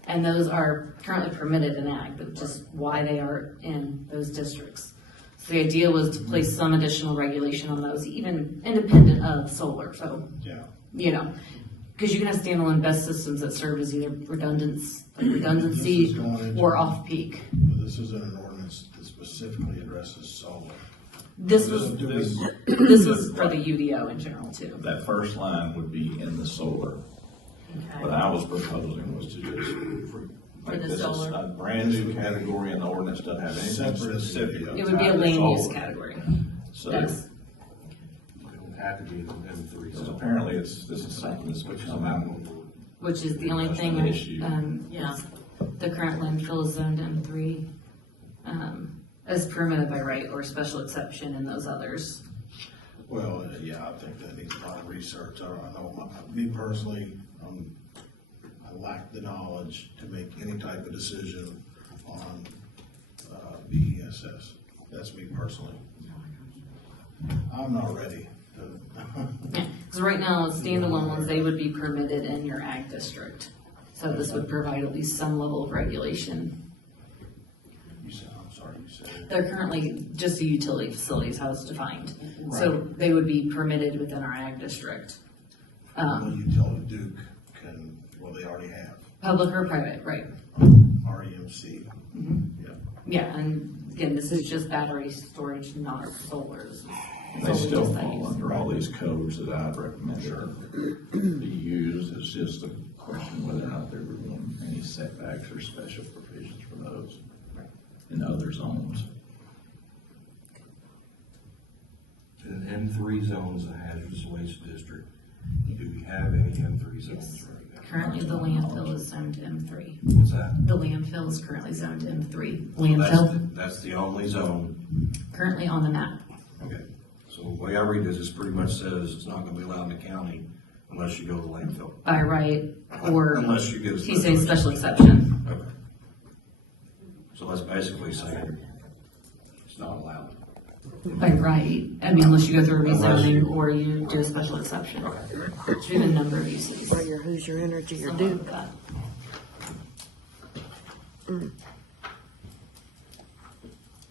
And those are currently permitted in ag, but just why they are in those districts. So the idea was to place some additional regulation on those, even independent of solar. So, Yeah. you know, because you can have standalone BESS systems that serve as either redundancy or off-peak. But this isn't an ordinance that specifically addresses solar. This was for the UDO in general too. That first line would be in the solar. What I was proposing was to just, like, the this is solar. a brand new category and the ordinance doesn't have anything specific. It would be a land use category. So, Yes. It would have to be in M3 because zone. apparently this is something that's come out. Which is the only That's thing, an issue. Yeah. the current landfill is zoned M3, as permitted by right or special exception in those others. Well, yeah, I think that needs a lot of research. I know, me personally, I lack the knowledge to make any type of decision on BESS. That's me personally. I'm not ready to. Because right now, standalone ones, they would be permitted in your ag district. So this would provide at least some level of regulation. You said, I'm sorry, you said. They're currently just a utility facility is how it's defined. So Right. they would be permitted within our ag district. The utility Duke can, well, they already have. Public or private, right? REMC. Yeah. Yeah, and again, this is just battery storage, not solar. This is They solely still just that fall use. under all these codes that I'd recommend be used. It's just a question whether or not there would be any setbacks or special provisions for those in other zones. In M3 zones, a hazardous waste district, do we have any M3 zones right now? Currently, the landfill is zoned M3. What's that? The landfill is currently zoned M3. So Landfill, that's the only zone. currently on the map. Okay. So the way I read this, it pretty much says it's not gonna be allowed in the county unless you go to the landfill. By right, or Unless you get a he's saying special exception. Okay. So that's basically saying it's not allowed. By right, I mean, unless you go through a Unless rezoning you- or you do a special exception. Which we have a number of uses. Or your Hoosier Energy, your Something Duke. like that.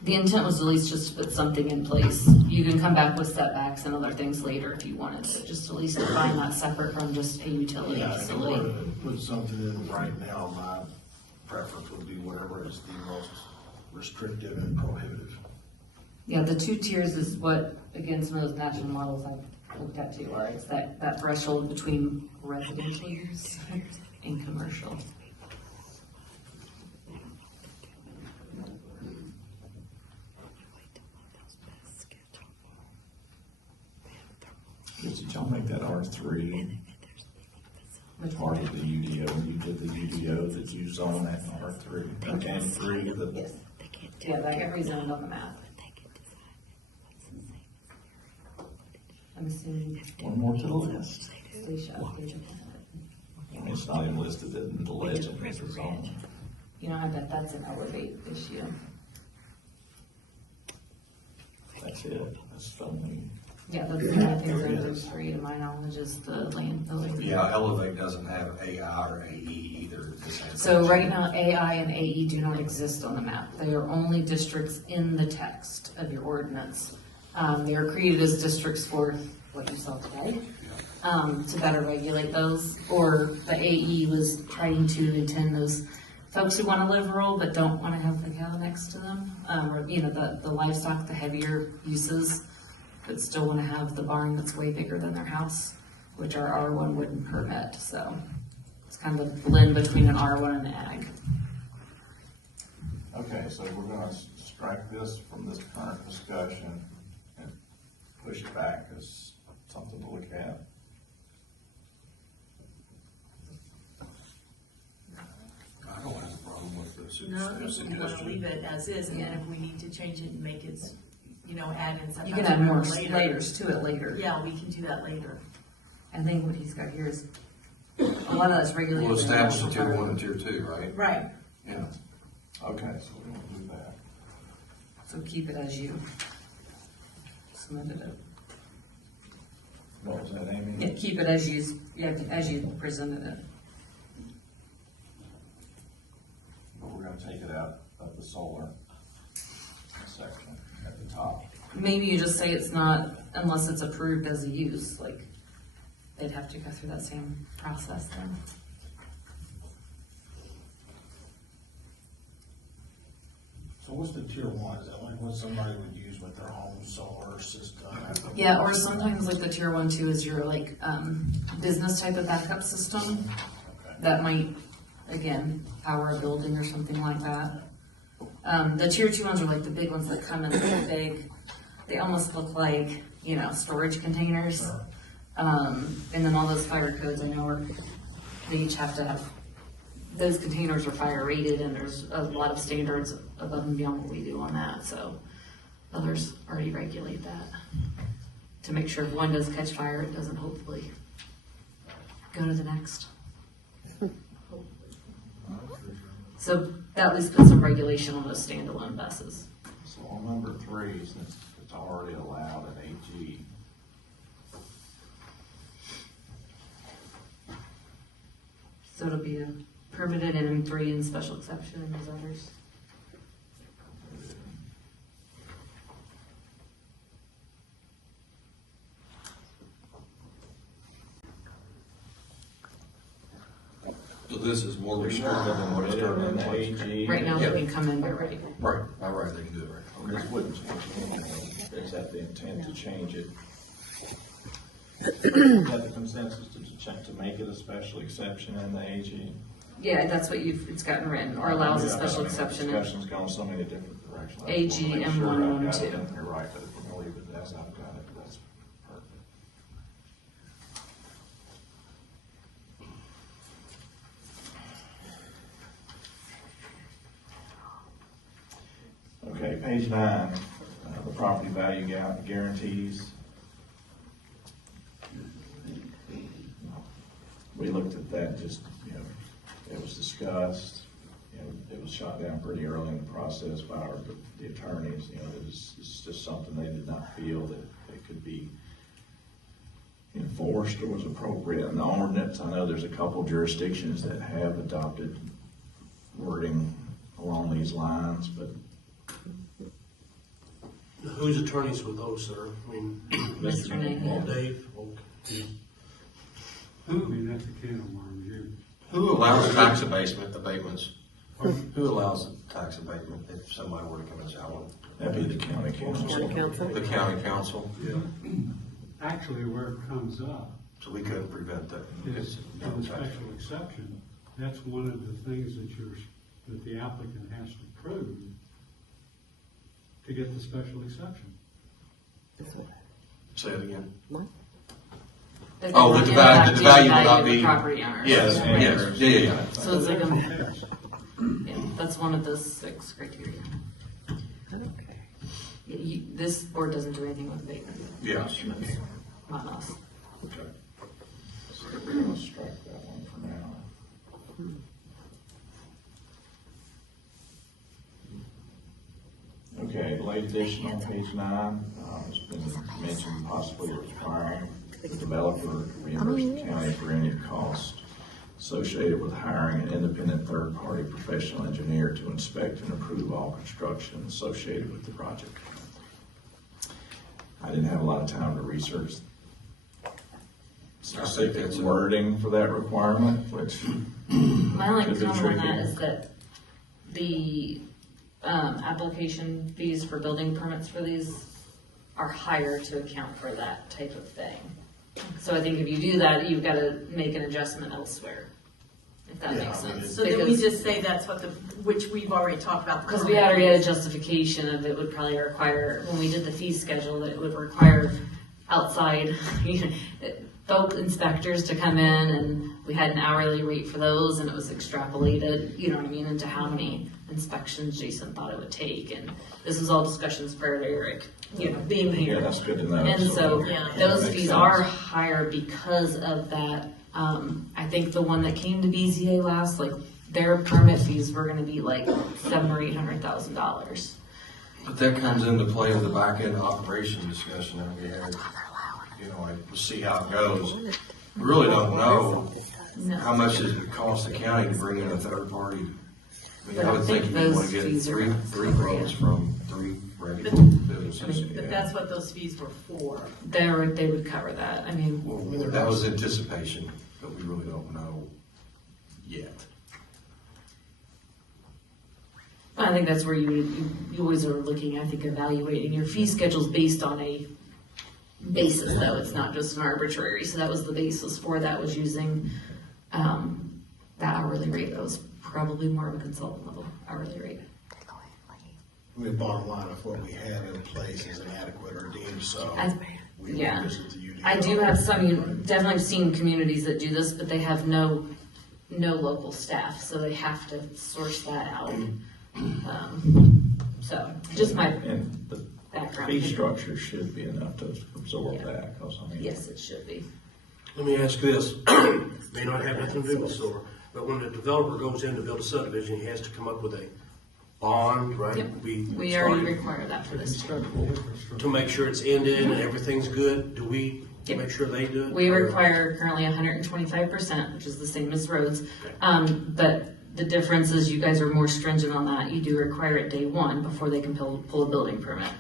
The intent was at least just to put something in place. You can come back with setbacks and other things later if you wanted to, just at least define that separate from just a utility Yeah, if you were facility. to put something in right now, my preference would be whatever is the most restrictive and prohibitive. Yeah, the 2 tiers is what, again, some of those national models I've looked at too, are it's that threshold between residential use and commercial. Did y'all make that R3 part of the UDO? When you did the UDO, did you zone that R3? M3 to the. Yeah, that got rezoned on the map. I'm assuming. One more to the list. Alicia updated I mean, it's not even listed in the legend as a zone. You know, I bet that's an elevate issue. That's it. That's the only. Yeah, that's the only thing that goes free to my knowledge is the landfill. Yeah, Elevate doesn't have AI or AE either. So right now, AI and AE do not exist on the map. They are only districts in the text of your ordinance. They are created as districts for what you saw today, to better regulate those. Or the AE was trying to intend those folks who want to live rural but don't want to have the cow next to them, or you know, the livestock, the heavier uses, but still want to have the barn that's way bigger than their house, which our R1 wouldn't permit. So It's kind of a blend between an R1 and an ag. Okay, so we're gonna strike this from this current discussion and push it back as something to look at. I don't have a problem with this. No, It's we want to leave it as is, and then if we need to change it and make it, add in something. You can add more layers to it later. Yeah, we can do that later. I think what he's got here is, a lot of that's regulated. We'll establish a tier 1 and tier 2, right? Right. Yeah. Okay, so we don't do that. So keep it as you submitted it. What was that, Amy? Yeah, keep it as you presented it. But we're gonna take it out of the solar section at the top. Maybe you just say it's not, unless it's approved as a use, like, they'd have to go through that same process then. So what's the tier 1? Is that like what somebody would use with their home solar system? Yeah, or sometimes like the tier 1, 2 is your like, business type of backup system. That might, again, power a building or something like that. The tier 2 ones are like the big ones that come in really big. They almost look like, storage containers. And then all those fire codes I know they each have to have, those containers are fire rated, and there's a lot of standards above and beyond what we do on that, so others already regulate that. To make sure if one does catch fire, it doesn't hopefully go to the next. So that at least puts some regulation on those standalone buses. So on number 3, since it's already allowed at AG, So it'll be a permitted in M3 and special exception in those others. So this is more restrictive than what it's currently. AG. Right now, they can come in already. Right, all right, they can do it right. This wouldn't change anything. Is that the intent to change it? Is that the consensus to make it a special exception in the AG? Yeah, that's what it's gotten written, or allows a special exception in Discussion's gone so many different directions. I AG just wanna make M1, sure I've M1, got it 2. in here right, but if we're gonna leave it as I've got it, that's perfect. Okay, page 9, the property value guarantees. We looked at that, just, it was discussed, it was shot down pretty early in the process by the attorneys, it's just something they did not feel that it could be enforced or was appropriate in the ordinance. I know there's a couple jurisdictions that have adopted wording along these lines, but Whose attorneys were those, sir? I mean, Mr. Nagel. Dave? Okay. I mean, that's a can of worms. Who allows tax abatements? Who allows tax abatement if somebody were to come and say, I want that'd be the county council. the county council? Yeah. Actually, where it comes up So we couldn't prevent that. is in the special exception. That's one of the things that the applicant has to prove to get the special exception. Say it again. That Oh, they the want to value impact will not of the be. property owners. Yes, Right. yes, yeah. So it's like yeah, that's one of the 6 criteria. Okay. This board doesn't do anything with abatement. Yes. That's not us. Okay. So we're gonna strike that one for now. Okay, late addition on page 9, it's been mentioned possibly requiring the developer to reimburse the county for any cost associated with hiring an independent third-party professional engineer to inspect and approve all construction associated with the project. I didn't have a lot of time to research specific wording for that requirement, which My only could be comment on that tricky. is that the application fees for building permits for these are higher to account for that type of thing. So I think if you do that, you've got to make an adjustment elsewhere. if that makes sense. So then we just say that's what which we've already talked about. Because we already had a justification of it would probably require, when we did the fee schedule, that it would require outside folk inspectors to come in, and we had an hourly rate for those, and it was extrapolated, you know what I mean, into how many inspections Jason thought it would take, and this was all discussions prior to Eric, being here. Yeah, that's good to know. And so, Yeah. those Makes fees sense. are higher because of that. I think the one that came to BZA last, like, their permit fees were gonna be like $700,000 or $800,000. But that comes into play with the back end operation discussion that we had. Like, we'll see how it goes. We really don't know how much it would cost the county to bring in a third party. I would think you want to get three quotes from three regular businesses. But that's what those fees were for. They would cover that. I mean, Well, that was anticipation, but we really don't know yet. I think that's where you always are looking, I think, evaluating your fee schedules based on a basis, though. It's not just an arbitrary. So that was the basis for that, was using that hourly rate. That was probably more of a consultant level hourly rate. I mean, bottom line of what we have in place is inadequate or deemed so. We Yeah. revisit the UDO. I do have some, definitely seen communities that do this, but they have no local staff, so they have to source that out. So just my And the background. fee structure should be enough to absorb that, because Yes, it should be. Let me ask this, may not have nothing to do with solar, but when the developer goes in to build a subdivision, he has to come up with a bond, right? Yep. We already require that for this. To make sure it's ended and everything's good, do we make sure they do it? We require currently 125%, which is the same as roads. But the difference is you guys are more stringent on that. You do require it day one before they can pull a building permit.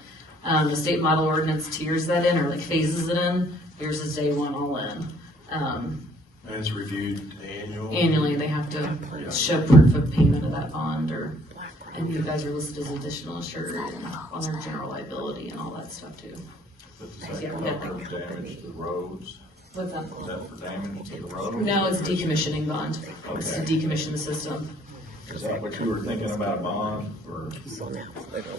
The state model ordinance tiers that in, or like phases it in. Yours is day one all in. And it's reviewed annually. Annually, they have to show proof of payment of that bond, and you guys are listed as additional assured on their general liability and all that stuff too. But does that cover damage to the roads? What's that? Is that for damage to the road? No, it's decommissioning bond. It's to decommission the system. Is that what you were thinking about, bond, or?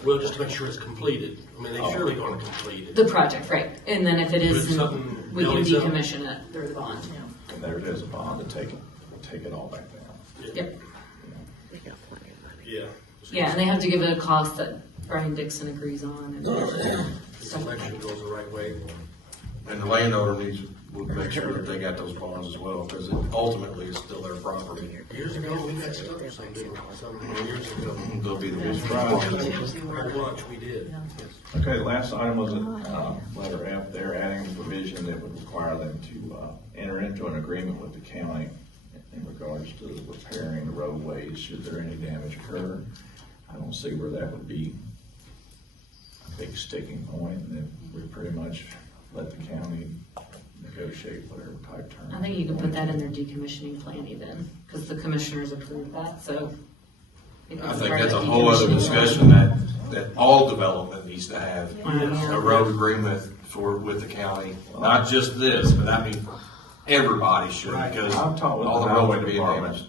Well, just to make sure it's completed. I mean, they surely gonna complete it. The project, right. And then if it But if is, something we can bellies up- decommission it through the bond. And there it is, a bond to take it all back down. Yep. Yeah. Yeah, and they have to give it a cost that Brian Dixon agrees on. And This election goes the right way. And the landowner would make sure that they got those bonds as well, because ultimately it's still their property. Years ago, we got stuck with some years ago. They'll be the ones. At lunch, we did. Okay, the last item was letter F, they're adding a provision that would require them to enter into an agreement with the county in regards to repairing the roadways should there any damage occur. I don't see where that would be a big sticking point, and then we pretty much let the county negotiate whatever type term. I think you can put that in their decommissioning plan even, because the commissioners approved that, so. I think that's a whole other discussion that all development needs to have a road agreement with the county. Not just this, but I mean, everybody should, because I've talked with all the the roads highway are being department,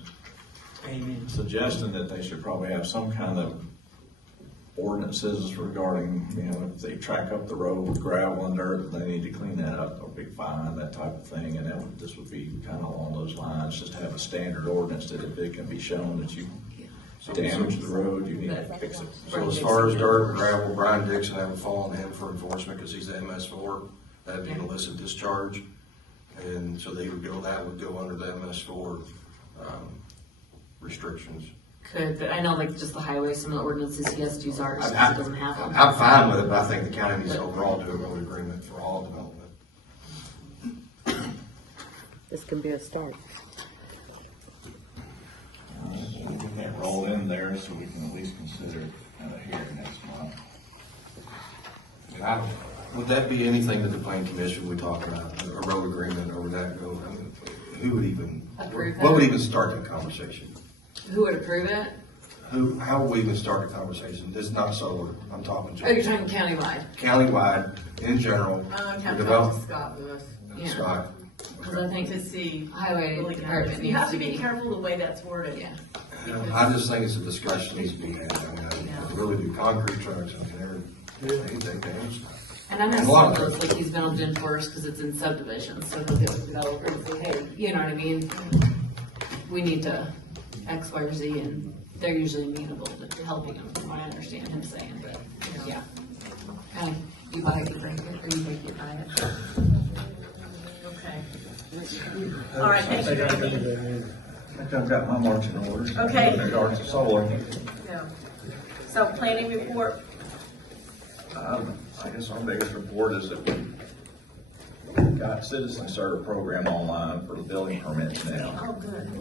damaged. suggesting that they should probably have some kind of ordinances regarding, if they track up the road with gravel and dirt, they need to clean that up, no big fine, that type of thing, and this would be kind of along those lines, just to have a standard ordinance that if it can be shown that you damage the road, you need to fix it. So as far as dirt and gravel, Brian Dixon haven't fallen him for enforcement because he's the MS4. That'd be an illicit discharge. And so that would go under the MS4 restrictions. Could, but I know like just the highway, some of the ordinances he has to use ours, so he doesn't have them. I'm fine with it, but I think the county needs to overall do a road agreement for all development. This can be a start. We can roll in there so we can at least consider it at a hearing next month. Would that be anything that the planning commission would talk about, a road agreement, or would that go, who would even, Approve what would it? even start that conversation? Who would approve it? How would we even start the conversation? This is not solar, I'm talking. Oh, you're talking countywide? Countywide, in general, the development. Scott was. Yeah. Scott, Cause I think to see. highway really department You have needs to be careful the way that's worded. Yeah. I just think it's a discussion needs to be had. I mean, I really do concrete trucks and they damage stuff. And I'm And a lot not of sure it's like he's been able to enforce, cause it's in subdivisions, so he'll get with the developer and say, hey, you know what I mean? We need to X, Y, or Z, and they're usually amenable to helping him, from what I understand him saying, but, yeah. Kind of, you buy it, you break it, or you break it, buy it. Okay. All right, thank you. I think I've got my marching orders. Okay. In regards to solar. Yeah. So planning report, I guess our biggest report is that we got citizen serve program online for the building permits now. oh, good.